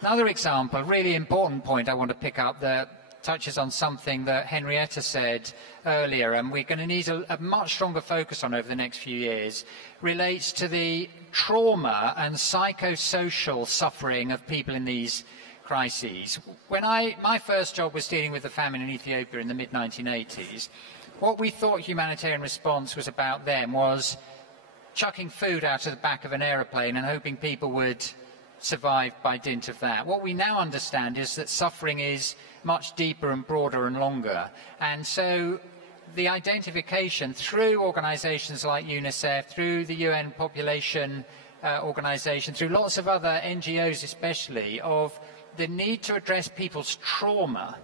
Another example, really important point I want to pick up, that touches on something that Henrietta said earlier, and we're going to need a much stronger focus on over the next few years, relates to the trauma and psychosocial suffering of people in these crises. When my first job was dealing with the famine in Ethiopia in the mid-1980s, what we thought humanitarian response was about then was chucking food out of the back of an aeroplane and hoping people would survive by dint of that. What we now understand is that suffering is much deeper and broader and longer. And so the identification through organisations like UNICEF, through the UN Population Organisation, through lots of other NGOs especially, of the need to address people's trauma,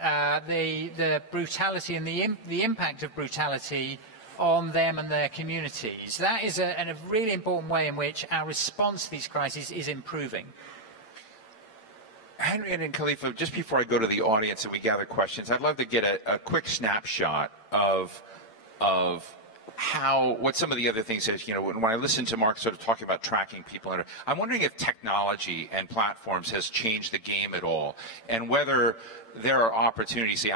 the brutality and the impact of brutality on them and their communities. That is a really important way in which our response to these crises is improving. Henrietta and Khalifa, just before I go to the audience and we gather questions, I'd love to get a quick snapshot of what some of the other things is. You know, when I listen to Mark sort of talking about tracking people, I'm wondering if technology and platforms has changed the game at all, and whether there are opportunities. See,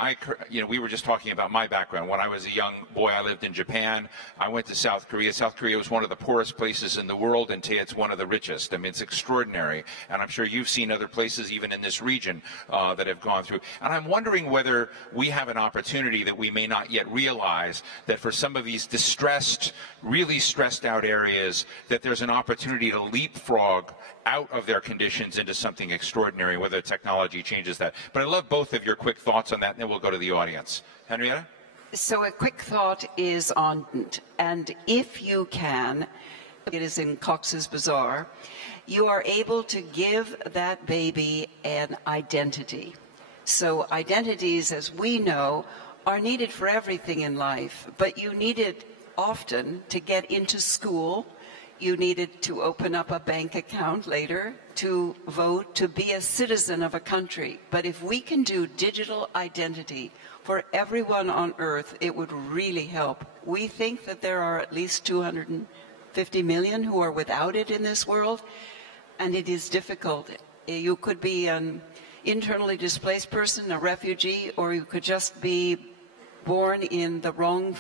we were just talking about my background. When I was a young boy, I lived in Japan. I went to South Korea. South Korea was one of the poorest places in the world, and today it's one of the richest. I mean, it's extraordinary. And I'm sure you've seen other places, even in this region, that have gone through. And I'm wondering whether we have an opportunity that we may not yet realize, that for some of these distressed, really stressed out areas, that there's an opportunity to leapfrog out of their conditions into something extraordinary, whether technology changes that. But I love both of your quick thoughts on that, and then we'll go to the audience. Henrietta? So a quick thought is on, and if you can, it is in Cox's Bazar, you are able to give that baby an identity. So identities, as we know, are needed for everything in life, but you need it often to get into school, you needed to open up a bank account later, to vote, to be a citizen of a country. But if we can do digital identity for everyone on Earth, it would really help. We think that there are at least 250 million who are without it in this world, and it is difficult. You could be an internally displaced person, a refugee, or you could just be born in the wrong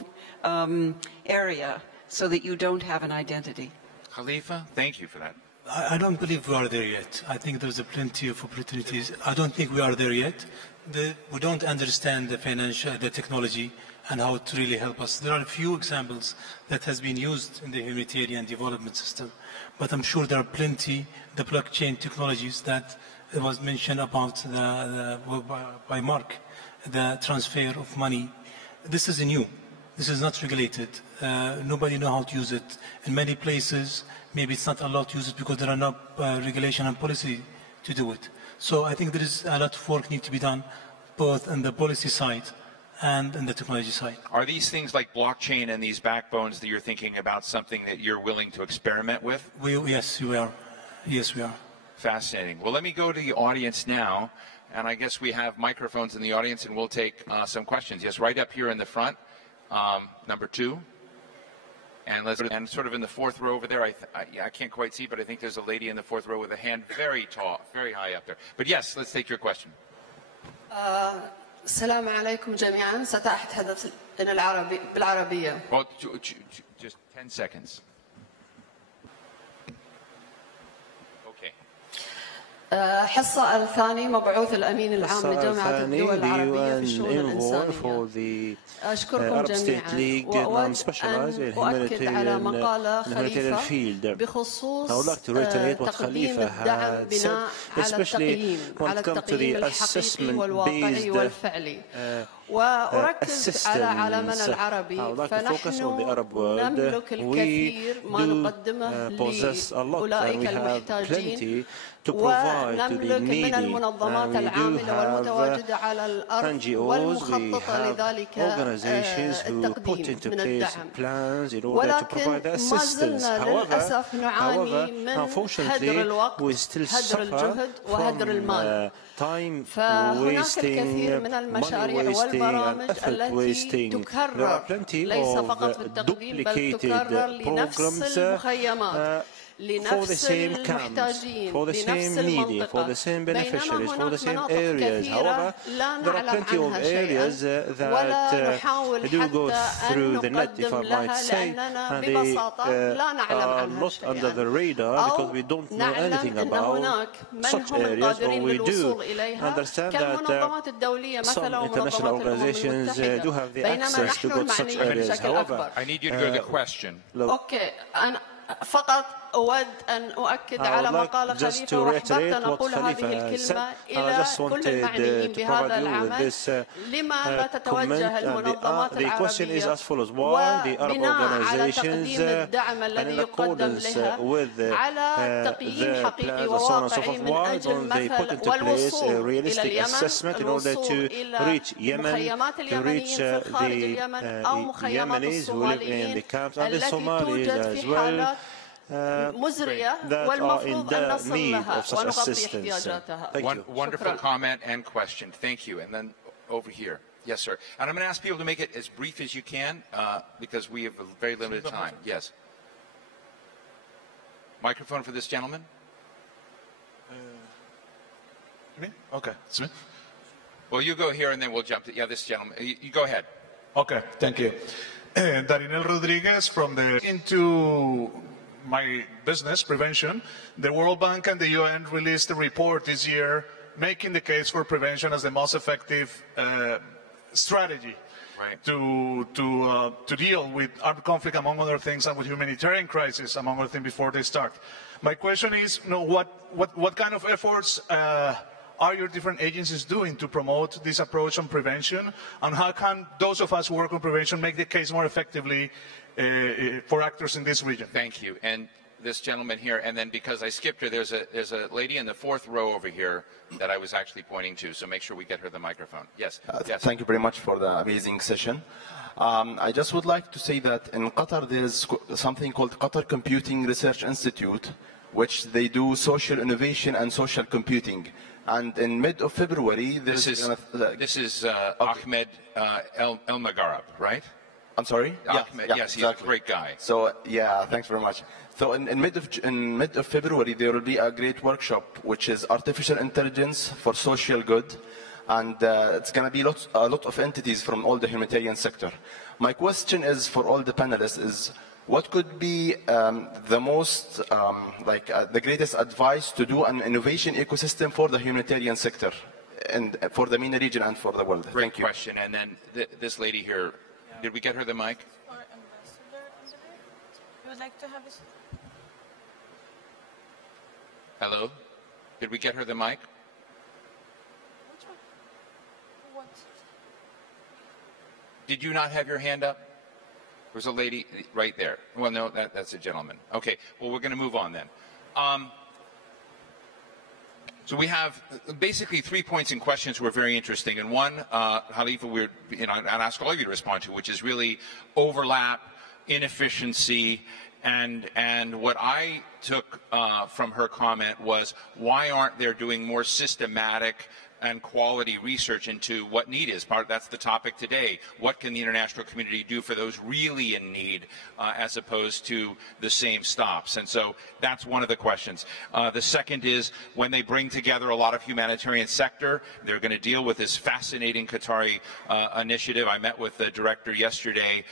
area so that you don't have an identity. Khalifa, thank you for that. I don't believe we are there yet. I think there's plenty of opportunities. I don't think we are there yet. We don't understand the technology and how it really help us. There are a few examples that has been used in the humanitarian development system, but I'm sure there are plenty, the blockchain technologies that was mentioned about by Mark, the transfer of money. This is new. This is not regulated. Nobody knows how to use it. In many places, maybe it's not allowed to use it because there are no regulation and policy to do it. So I think there is a lot of work need to be done, both on the policy side and on the technology side. Are these things like blockchain and these backbones that you're thinking about something that you're willing to experiment with? Yes, we are. Yes, we are. Fascinating. Well, let me go to the audience now, and I guess we have microphones in the audience, and we'll take some questions. Yes, right up here in the front. Number 2, and sort of in the 4th row over there. I can't quite see, but I think there's a lady in the 4th row with a hand very tall, very high up there. But yes, let's take your question. السلام عليكم جميعا. سأتحدث بالعربية. Well, just 10 seconds. حصة الثاني مبعوث الأمين العام لجامعة الدول العربية في الشؤون الإنسانية. أشكركم جميعا وأود أن أؤكد على مقالة خليفة بخصوص تقديم الدعم بناء على التقييم الحقيقي والواقعي والفعلي. وأركز على عالمنا العربي، فنحن نملك الكثير ما نقدمه لأولئك المحتاجين، ونملك من المنظمات العاملة والمتواجدة على الأرض والمخططة لذلك التقديم من الدعم، ولكن ما زلنا للأسف نعاني من هدر الوقت، هدر الجهد وهدر المال. فهناك الكثير من المشاريع والبرامج التي تكرر ليس فقط في التقديم بل تكرر لنفس المخيمات، لنفس المحتاجين، لنفس المنطقة، بينما هناك مناطق كثيرة لا نعلم عنها شيئا ولا نحاول حتى أن نقدم لها لأننا ببساطة لا نعلم عنها شيئا، أو نعلم أن هناك من هم القادرين بالوصول إليها كالمنظمات الدولية مثلا ومنظمات الأمم المتحدة، بينما نحن المعنيين بشكل أكبر. أوكي، أنا فقط أود أن أؤكد على مقالة خليفة وأحببت أن أقول هذه الكلمة إلى كل المعنيين بهذا العمل. لما لا تتوجه المنظمات العربية وبناء على تقديم الدعم الذي يقدم لها على تقييم حقيقي وواقعي من أجل مثل والوصول إلى اليمن، الوصول إلى مخيمات اليمنيين في خارج اليمن أو مخيمات الصوماليين التي توجد في حالات مزرية والمفروض أن نصل لها ونغطي احتياجاتها. Wonderful comment and question. Thank you. And then over here. Yes, sir. And I'm going to ask people to make it as brief as you can because we have a very limited time. Yes. Microphone for this gentleman. Me? Okay. It's me? Well, you go here and then we'll jump to, this gentleman. You go ahead. Okay. Thank you. Darinel Rodriguez from into my business, prevention. The World Bank and the UN released a report this year making the case for prevention as the most effective strategy to deal with armed conflict, among other things, and with humanitarian crisis, among other things, before they start. My question is, what kind of efforts are your different agencies doing to promote this approach on prevention, and how can those of us who work on prevention make the case more effectively for actors in this region? Thank you. And this gentleman here, and then because I skipped her, there's a lady in the fourth row over here that I was actually pointing to. So make sure we get her the microphone. Yes. Yes. Thank you very much for the amazing session. I just would like to say that in Qatar there's something called Qatar Computing Research Institute, which they do social innovation and social computing. And in mid of February, this is Ahmed El Magharib, right? I'm sorry? Ahmed, yes, he's exactly. A great guy. So, yeah, thanks very much. So in mid of February, there will be a great workshop, which is artificial intelligence for social good. And it's going to be a lot of entities from all the humanitarian sector. My question is for all the panelists is, what could be the most, the greatest advice to do an innovation ecosystem for the humanitarian sector and for the MENA region and for the world? Great Thank you. question. And then this lady here, did we get her the mic? You would like to have this? Hello? Did we get her the mic? Which one? What? Did you not have your hand up? There's a lady right there. Well, no, that's a gentleman. Okay, well, we're going to move on then. So we have basically 3 points and questions were very interesting. And one, Khalifa, I'd ask all of you to respond to, which is really overlap, inefficiency, and what I took from her comment was, why aren't there doing more systematic and quality research into what need is? That's the topic today. What can the international community do for those really in need, as opposed to the same stops? And so that's one of the questions. The second is, when they bring together a lot of humanitarian sector, they're going to deal with this fascinating Qatari initiative. I met with the director yesterday.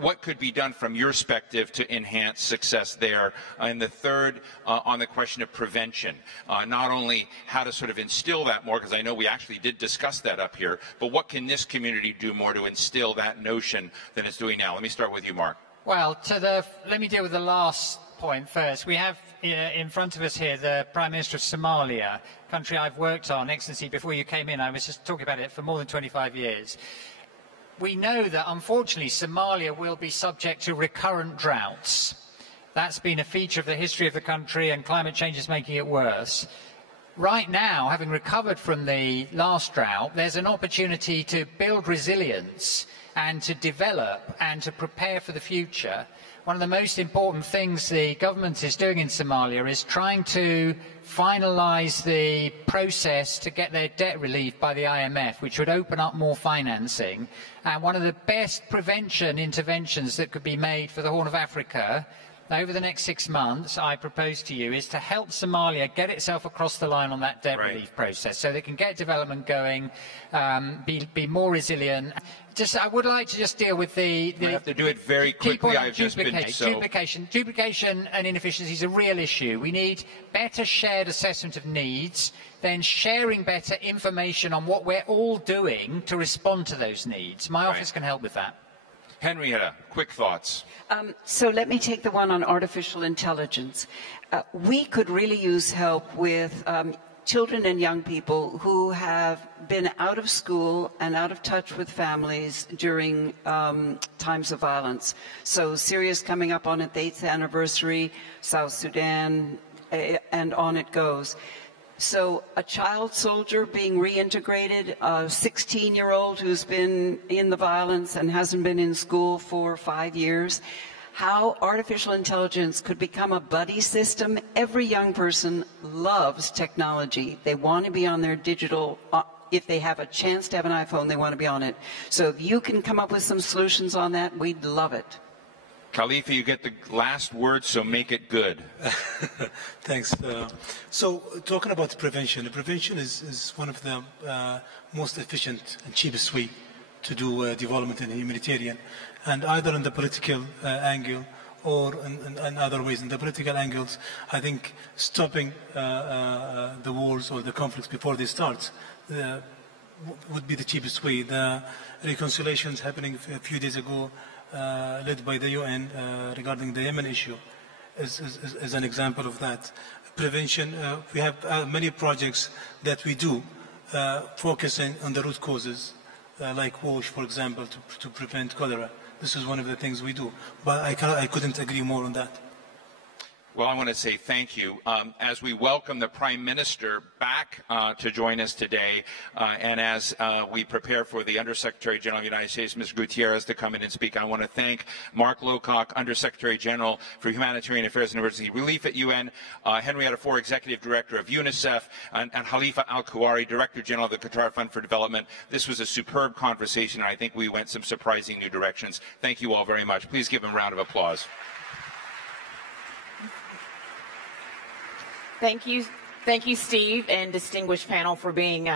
What could be done from your perspective to enhance success there? And the third, on the question of prevention, not only how to sort of instill that more, because I know we actually did discuss that up here, but what can this community do more to instill that notion than it's doing now? Let me start with you, Mark. Well, let me deal with the last point first. We have in front of us here the Prime Minister of Somalia, country I've worked on. Excellency, before you came in, I was just talking about it for more than 25 years. We know that, unfortunately, Somalia will be subject to recurrent droughts. That's been a feature of the history of the country, and climate change is making it worse. Right now, having recovered from the last drought, there's an opportunity to build resilience and to develop and to prepare for the future. One of the most important things the government is doing in Somalia is trying to finalise the process to get their debt relief by the IMF, which would open up more financing. And one of the best prevention interventions that could be made for the Horn of Africa over the next 6 months, I propose to you, is to help Somalia get itself across the line on that debt relief process so they can get development going, be more resilient. I would like to just deal with the I have to do it very quickly. I've just been duplication and inefficiency is a real issue. We need better shared assessment of needs, then sharing better information on what we're all doing to respond to those needs. My office can help with that. Henrietta, quick thoughts. So let me take the one on artificial intelligence. We could really use help with children and young people who have been out of school and out of touch with families during times of violence. So Syria is coming up on its 8th anniversary, South Sudan, and on it goes. So a child soldier being reintegrated, a 16-year-old who's been in the violence and hasn't been in school for 5 years, how artificial intelligence could become a buddy system. Every young person loves technology. They want to be on their digital, if they have a chance to have an iPhone, they want to be on it. So if you can come up with some solutions on that, we'd love it. Khalifa, you get the last word, so make it good. Thanks. So talking about prevention is one of the most efficient and cheapest way to do development in humanitarian, and either in the political angle or in other ways. In the political angles, I think stopping the wars or the conflicts before they start would be the cheapest way. The reconciliations happening a few days ago, led by the UN regarding the Yemen issue, is an example of that. Prevention, we have many projects that we do focusing on the root causes, like WASH, for example, to prevent cholera. This is one of the things we do. But I couldn't agree more on that. Well, I want to say thank you. As we welcome the Prime Minister back to join us today, and as we prepare for the Undersecretary General of the United States, Mr. Gutierrez, to come in and speak, I want to thank Mark Lowcock, Undersecretary General for Humanitarian Affairs and Emergency Relief at UN, Henrietta Fore, Executive Director of UNICEF, and Khalifa Al-Kuwari, Director General of the Qatar Fund for Development. This was a superb conversation, and I think we went some surprising new directions. Thank you all very much. Please give them a round of applause. Thank you, Steve, and distinguished panel for being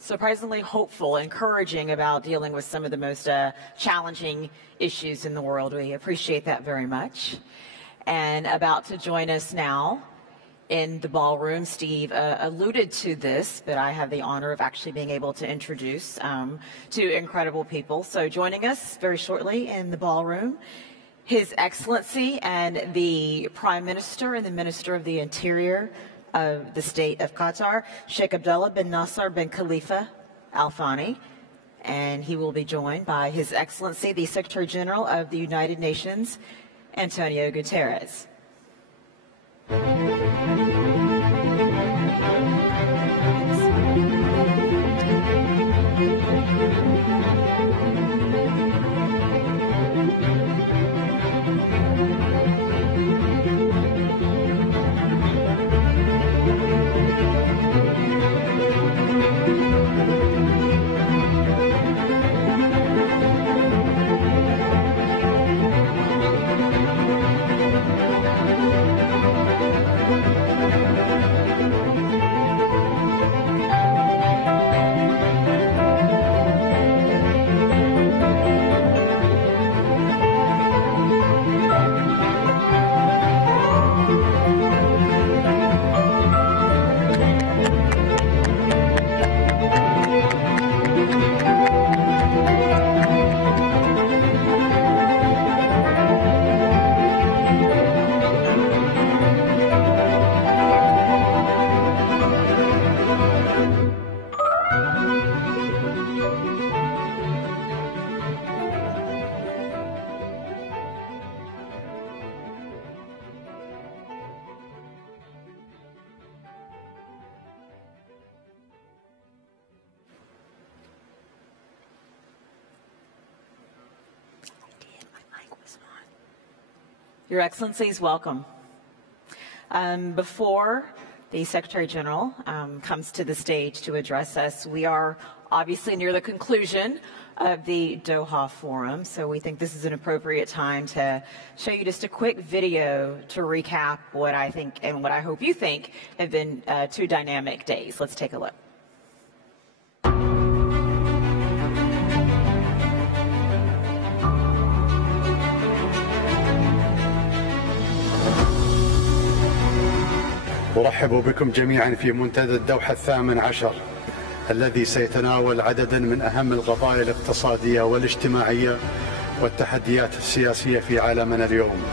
surprisingly hopeful, encouraging about dealing with some of the most challenging issues in the world. We appreciate that very much. And about to join us now in the ballroom, Steve alluded to this, but I have the honor of actually being able to introduce two incredible people. So joining us very shortly in the ballroom, His Excellency and the Prime Minister and the Minister of the Interior of the State of Qatar, Sheikh Abdullah bin Nasser bin Khalifa Al Thani, and he will be joined by His Excellency, the Secretary General of the United Nations, Antonio Guterres. Your Excellencies, welcome. Before the Secretary General comes to the stage to address us, we are obviously near the conclusion of the Doha Forum, so we think this is an appropriate time to show you just a quick video to recap what I think and what I hope you think have been two dynamic days. Let's take a look. أرحب بكم جميعا في منتدى الدوحة الثامن عشر الذي سيتناول عددا من أهم القضايا الاقتصادية والاجتماعية والتحديات السياسية في عالمنا اليوم.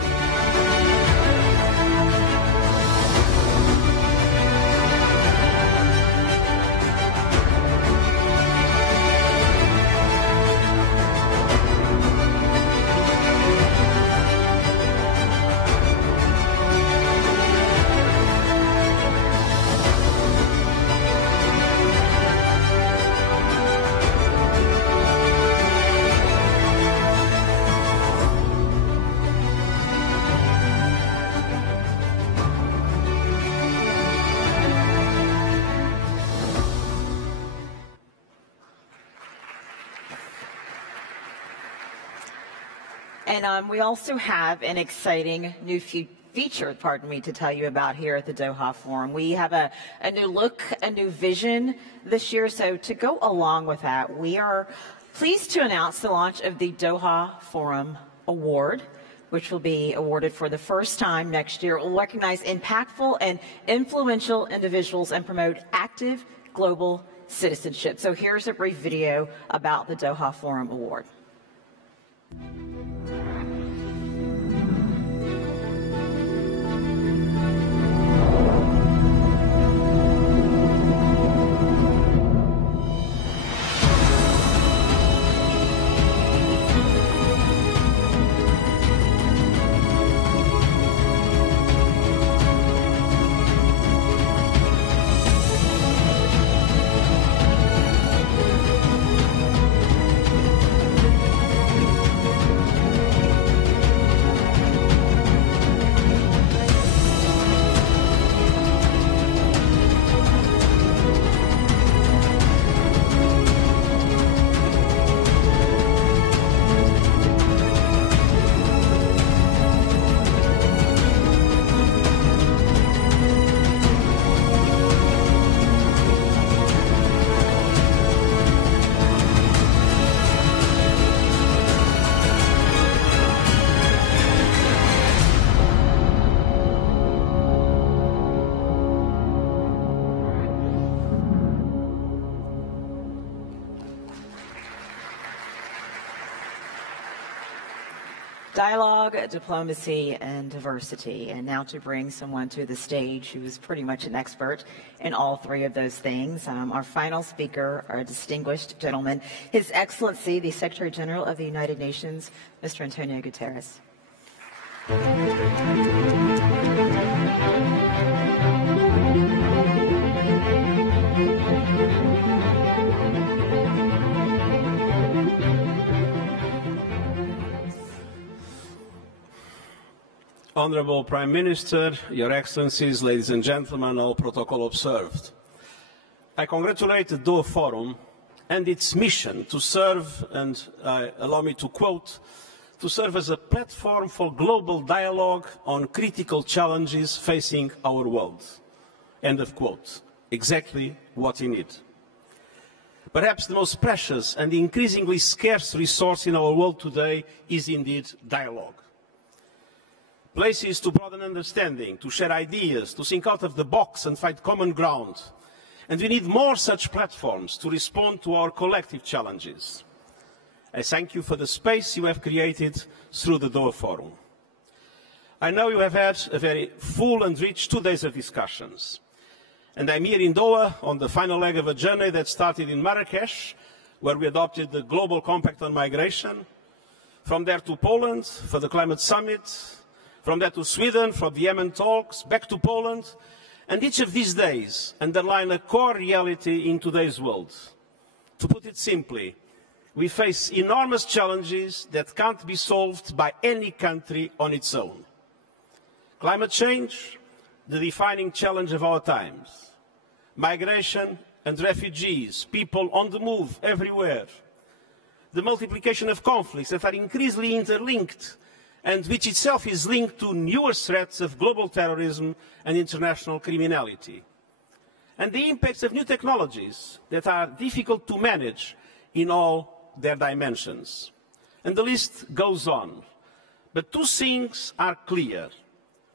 And we also have an exciting new feature, to tell you about here at the Doha Forum. We have a new look, a new vision this year. So to go along with that, we are pleased to announce the launch of the Doha Forum Award, which will be awarded for the first time next year. It will recognize impactful and influential individuals and promote active global citizenship. So here's a brief video about the Doha Forum Award. dialogue, diplomacy, and diversity. And now to bring someone to the stage who is pretty much an expert in all three of those things, our final speaker, our distinguished gentleman, His Excellency, the Secretary General of the United Nations, Mr. Antonio Guterres. Honorable Prime Minister, Your Excellencies, ladies and gentlemen, all protocol observed. I congratulate the Doha Forum and its mission to serve, and allow me to quote, to serve as a platform for global dialogue on critical challenges facing our world. End of quote. Exactly what we need. Perhaps the most precious and increasingly scarce resource in our world today is indeed dialogue. Places to broaden understanding, to share ideas, to think out of the box and find common ground. And we need more such platforms to respond to our collective challenges. I thank you for the space you have created through the Doha Forum. I know you have had a very full and rich 2 days of discussions. And I'm here in Doha on the final leg of a journey that started in Marrakesh, where we adopted the Global Compact on Migration. From there to Poland for the Climate Summit. From there to Sweden for the Yemen talks, back to Poland, and each of these days underline a core reality in today's world. To put it simply, we face enormous challenges that can't be solved by any country on its own. Climate change, the defining challenge of our times. Migration and refugees, people on the move everywhere. The multiplication of conflicts that are increasingly interlinked and which itself is linked to newer threats of global terrorism and international criminality. And the impacts of new technologies that are difficult to manage in all their dimensions. And the list goes on. But 2 things are clear.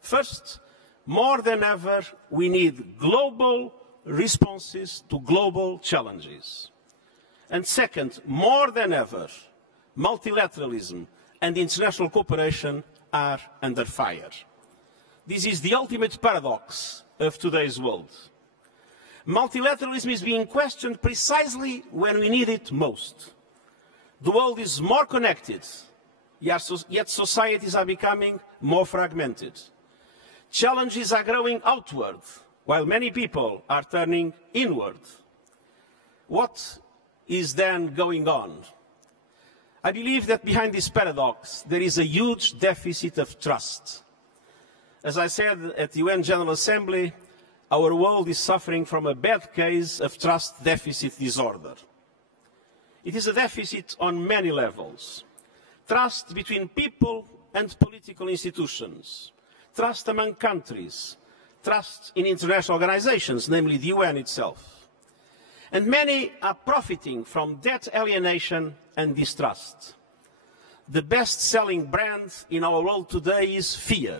First, more than ever, we need global responses to global challenges. And second, more than ever, multilateralism and international cooperation are under fire. This is the ultimate paradox of today's world. Multilateralism is being questioned precisely when we need it most. The world is more connected, yet societies are becoming more fragmented. Challenges are growing outward, while many people are turning inward. What is then going on? I believe that behind this paradox, there is a huge deficit of trust. As I said at the UN General Assembly, our world is suffering from a bad case of trust deficit disorder. It is a deficit on many levels. Trust between people and political institutions, trust among countries, trust in international organizations, namely the UN itself. And many are profiting from that alienation and distrust. The best-selling brand in our world today is fear.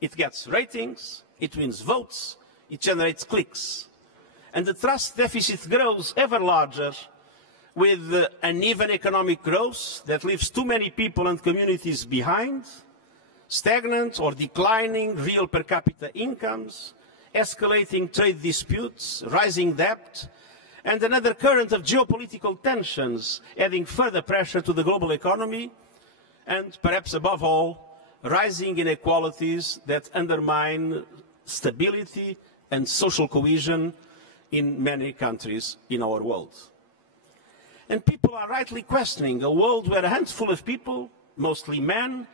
It gets ratings, it wins votes, it generates clicks. And the trust deficit grows ever larger with uneven economic growth that leaves too many people and communities behind, stagnant or declining real per capita incomes, escalating trade disputes, rising debt, and another current of geopolitical tensions adding further pressure to the global economy, and perhaps above all, rising inequalities that undermine stability and social cohesion in many countries in our world. And people are rightly questioning a world where a handful of people, mostly men,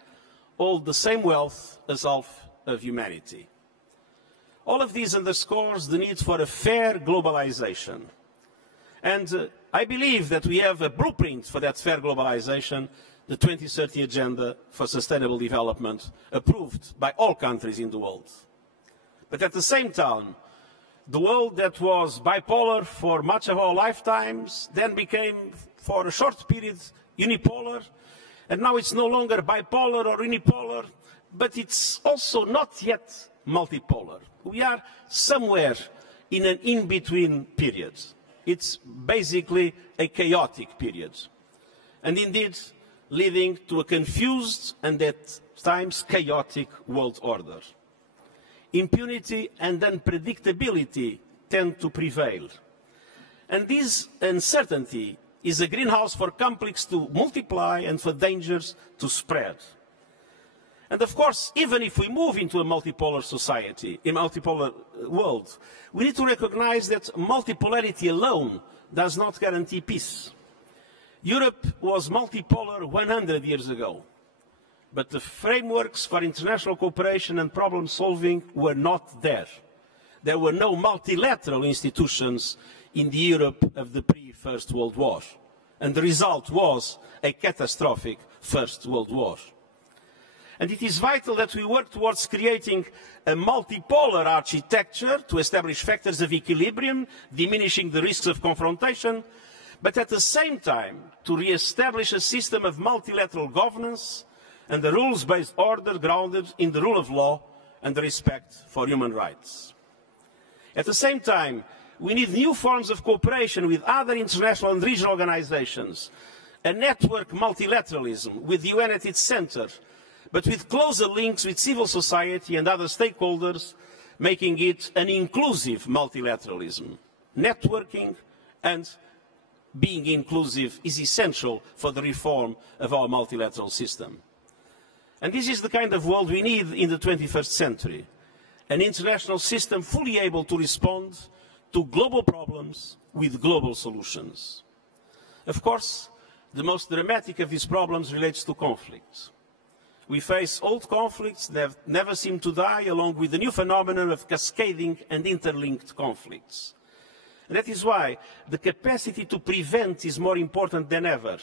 hold the same wealth as half of humanity. All of these underscores the need for a fair globalization. And I believe that we have a blueprint for that fair globalization, the 2030 Agenda for Sustainable Development, approved by all countries in the world. But at the same time, the world that was bipolar for much of our lifetimes then became, for a short period, unipolar. And now it's no longer bipolar or unipolar, but it's also not yet multipolar. We are somewhere in an in-between period. It's basically a chaotic period. And indeed, leading to a confused and at times chaotic world order. Impunity and unpredictability tend to prevail. And this uncertainty is a greenhouse for conflicts to multiply and for dangers to spread. And of course, even if we move into a multipolar society, a multipolar world, we need to recognize that multipolarity alone does not guarantee peace. Europe was multipolar 100 years ago, but the frameworks for international cooperation and problem solving were not there. There were no multilateral institutions in the Europe of the pre-First World War, and the result was a catastrophic First World War. And it is vital that we work towards creating a multipolar architecture to establish factors of equilibrium, diminishing the risks of confrontation, but at the same time to re-establish a system of multilateral governance and a rules-based order grounded in the rule of law and the respect for human rights. At the same time, we need new forms of cooperation with other international and regional organizations, a network multilateralism with the UN at its center, but with closer links with civil society and other stakeholders, making it an inclusive multilateralism. Networking and being inclusive is essential for the reform of our multilateral system. And this is the kind of world we need in the 21st century, an international system fully able to respond to global problems with global solutions. Of course, the most dramatic of these problems relates to conflict. We face old conflicts that never seem to die, along with the new phenomenon of cascading and interlinked conflicts. And that is why the capacity to prevent is more important than ever.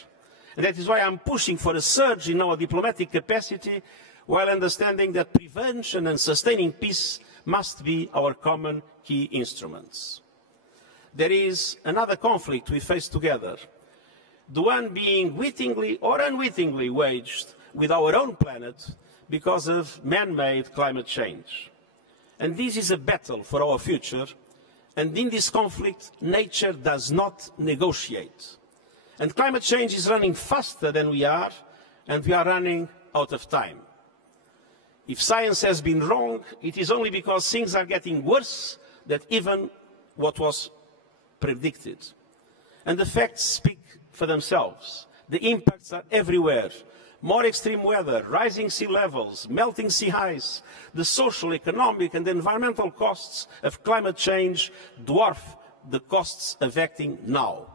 And that is why I'm pushing for a surge in our diplomatic capacity, while understanding that prevention and sustaining peace must be our common key instruments. There is another conflict we face together, the one being wittingly or unwittingly waged with our own planet because of man-made climate change. And this is a battle for our future, and in this conflict, nature does not negotiate. And climate change is running faster than we are, and we are running out of time. If science has been wrong, it is only because things are getting worse than even what was predicted. And the facts speak for themselves. The impacts are everywhere. More extreme weather, rising sea levels, melting sea ice, the social, economic and environmental costs of climate change dwarf the costs of acting now.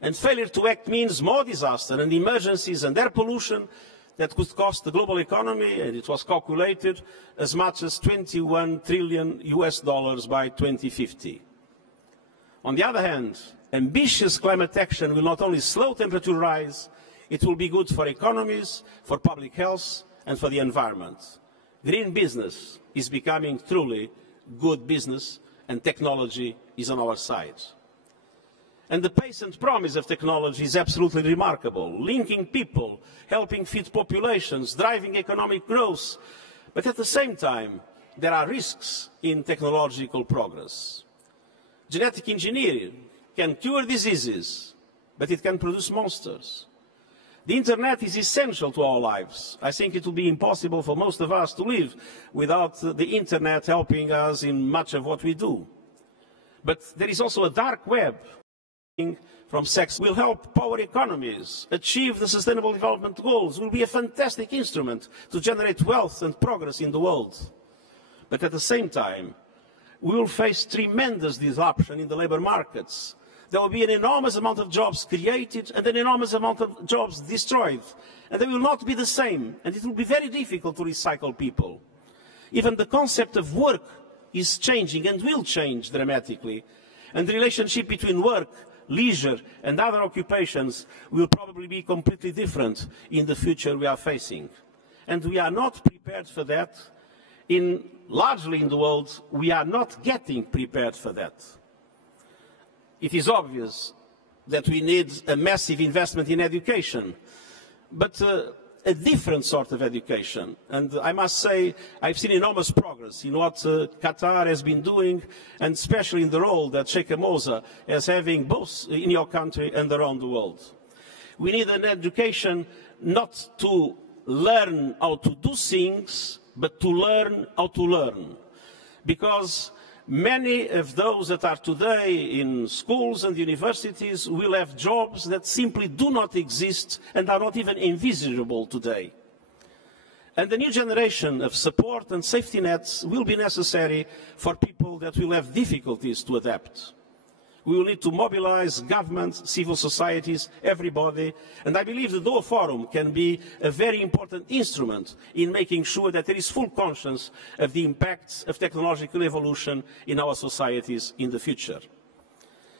And failure to act means more disaster and emergencies and air pollution that could cost the global economy, and it was calculated, as much as $21 trillion by 2050. On the other hand, ambitious climate action will not only slow temperature rise, it will be good for economies, for public health, and for the environment. Green business is becoming truly good business, and technology is on our side. And the pace and promise of technology is absolutely remarkable, linking people, helping feed populations, driving economic growth. But at the same time, there are risks in technological progress. Genetic engineering can cure diseases, but it can produce monsters. The internet is essential to our lives. I think it will be impossible for most of us to live without the internet helping us in much of what we do. But there is also a dark web from sex will help power economies achieve the Sustainable Development Goals, will be a fantastic instrument to generate wealth and progress in the world. But at the same time, we will face tremendous disruption in the labour markets. There will be an enormous amount of jobs created and an enormous amount of jobs destroyed. And they will not be the same, and it will be very difficult to recycle people. Even the concept of work is changing and will change dramatically. And the relationship between work, leisure and other occupations will probably be completely different in the future we are facing. And we are not prepared for that. Largely in the world, we are not getting prepared for that. It is obvious that we need a massive investment in education, but a different sort of education. And I must say, I've seen enormous progress in what Qatar has been doing, and especially in the role that Sheikh Moza is having both in your country and around the world. We need an education not to learn how to do things, but to learn how to learn. Because many of those that are today in schools and universities will have jobs that simply do not exist and are not even envisageable today. And the new generation of support and safety nets will be necessary for people that will have difficulties to adapt. We will need to mobilize governments, civil societies, everybody, and I believe the Doha Forum can be a very important instrument in making sure that there is full conscience of the impacts of technological evolution in our societies in the future.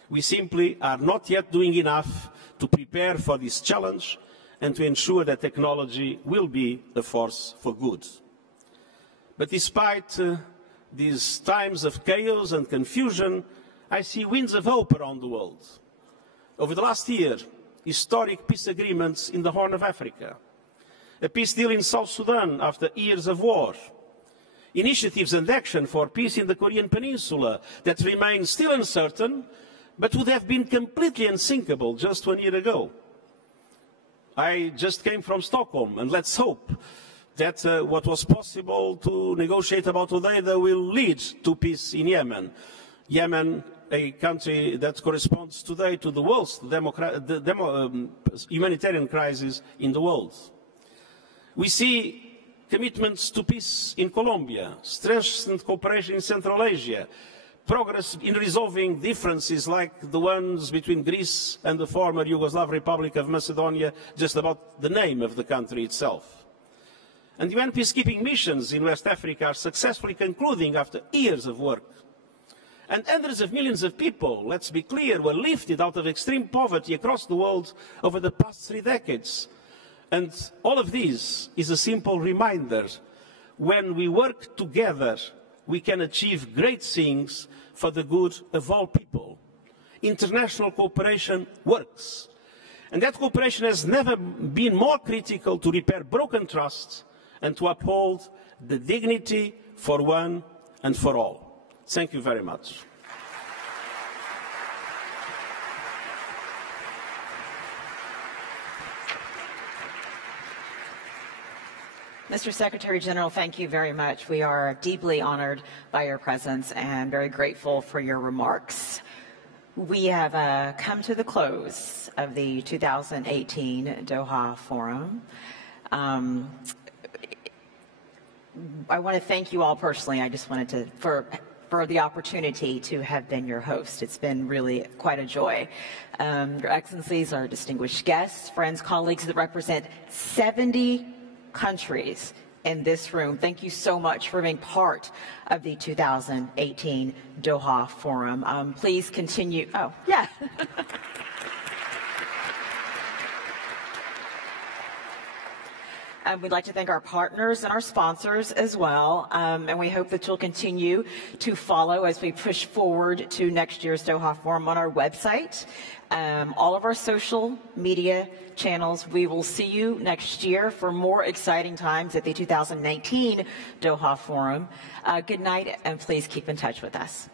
We simply are not yet doing enough to prepare for this challenge and to ensure that technology will be a force for good. But despite these times of chaos and confusion, I see winds of hope around the world. Over the last year, historic peace agreements in the Horn of Africa, a peace deal in South Sudan after years of war, initiatives and action for peace in the Korean Peninsula that remain still uncertain, but would have been completely unsinkable just 1 year ago. I just came from Stockholm, and let's hope that what was possible to negotiate about today will lead to peace in Yemen. Yemen, a country that corresponds today to the worst humanitarian crisis in the world. We see commitments to peace in Colombia, strengthened cooperation in Central Asia, progress in resolving differences like the ones between Greece and the former Yugoslav Republic of Macedonia, just about the name of the country itself. And UN peacekeeping missions in West Africa are successfully concluding after years of work. And hundreds of millions of people, let's be clear, were lifted out of extreme poverty across the world over the past 3 decades. And all of this is a simple reminder. When we work together, we can achieve great things for the good of all people. International cooperation works. And that cooperation has never been more critical to repair broken trust and to uphold the dignity for one and for all. Thank you very much. Mr. Secretary General, thank you very much. We are deeply honored by your presence and very grateful for your remarks. We have come to the close of the 2018 Doha Forum. I want to thank you all personally. I just wanted to, for the opportunity to have been your host. It's been really quite a joy. Your Excellencies, our distinguished guests, friends, colleagues that represent 70 countries in this room, thank you so much for being part of the 2018 Doha Forum. Please continue. Oh, yeah. We'd like to thank our partners and our sponsors as well, and we hope that you'll continue to follow as we push forward to next year's Doha Forum on our website, all of our social media channels. We will see you next year for more exciting times at the 2019 Doha Forum. Good night, and please keep in touch with us.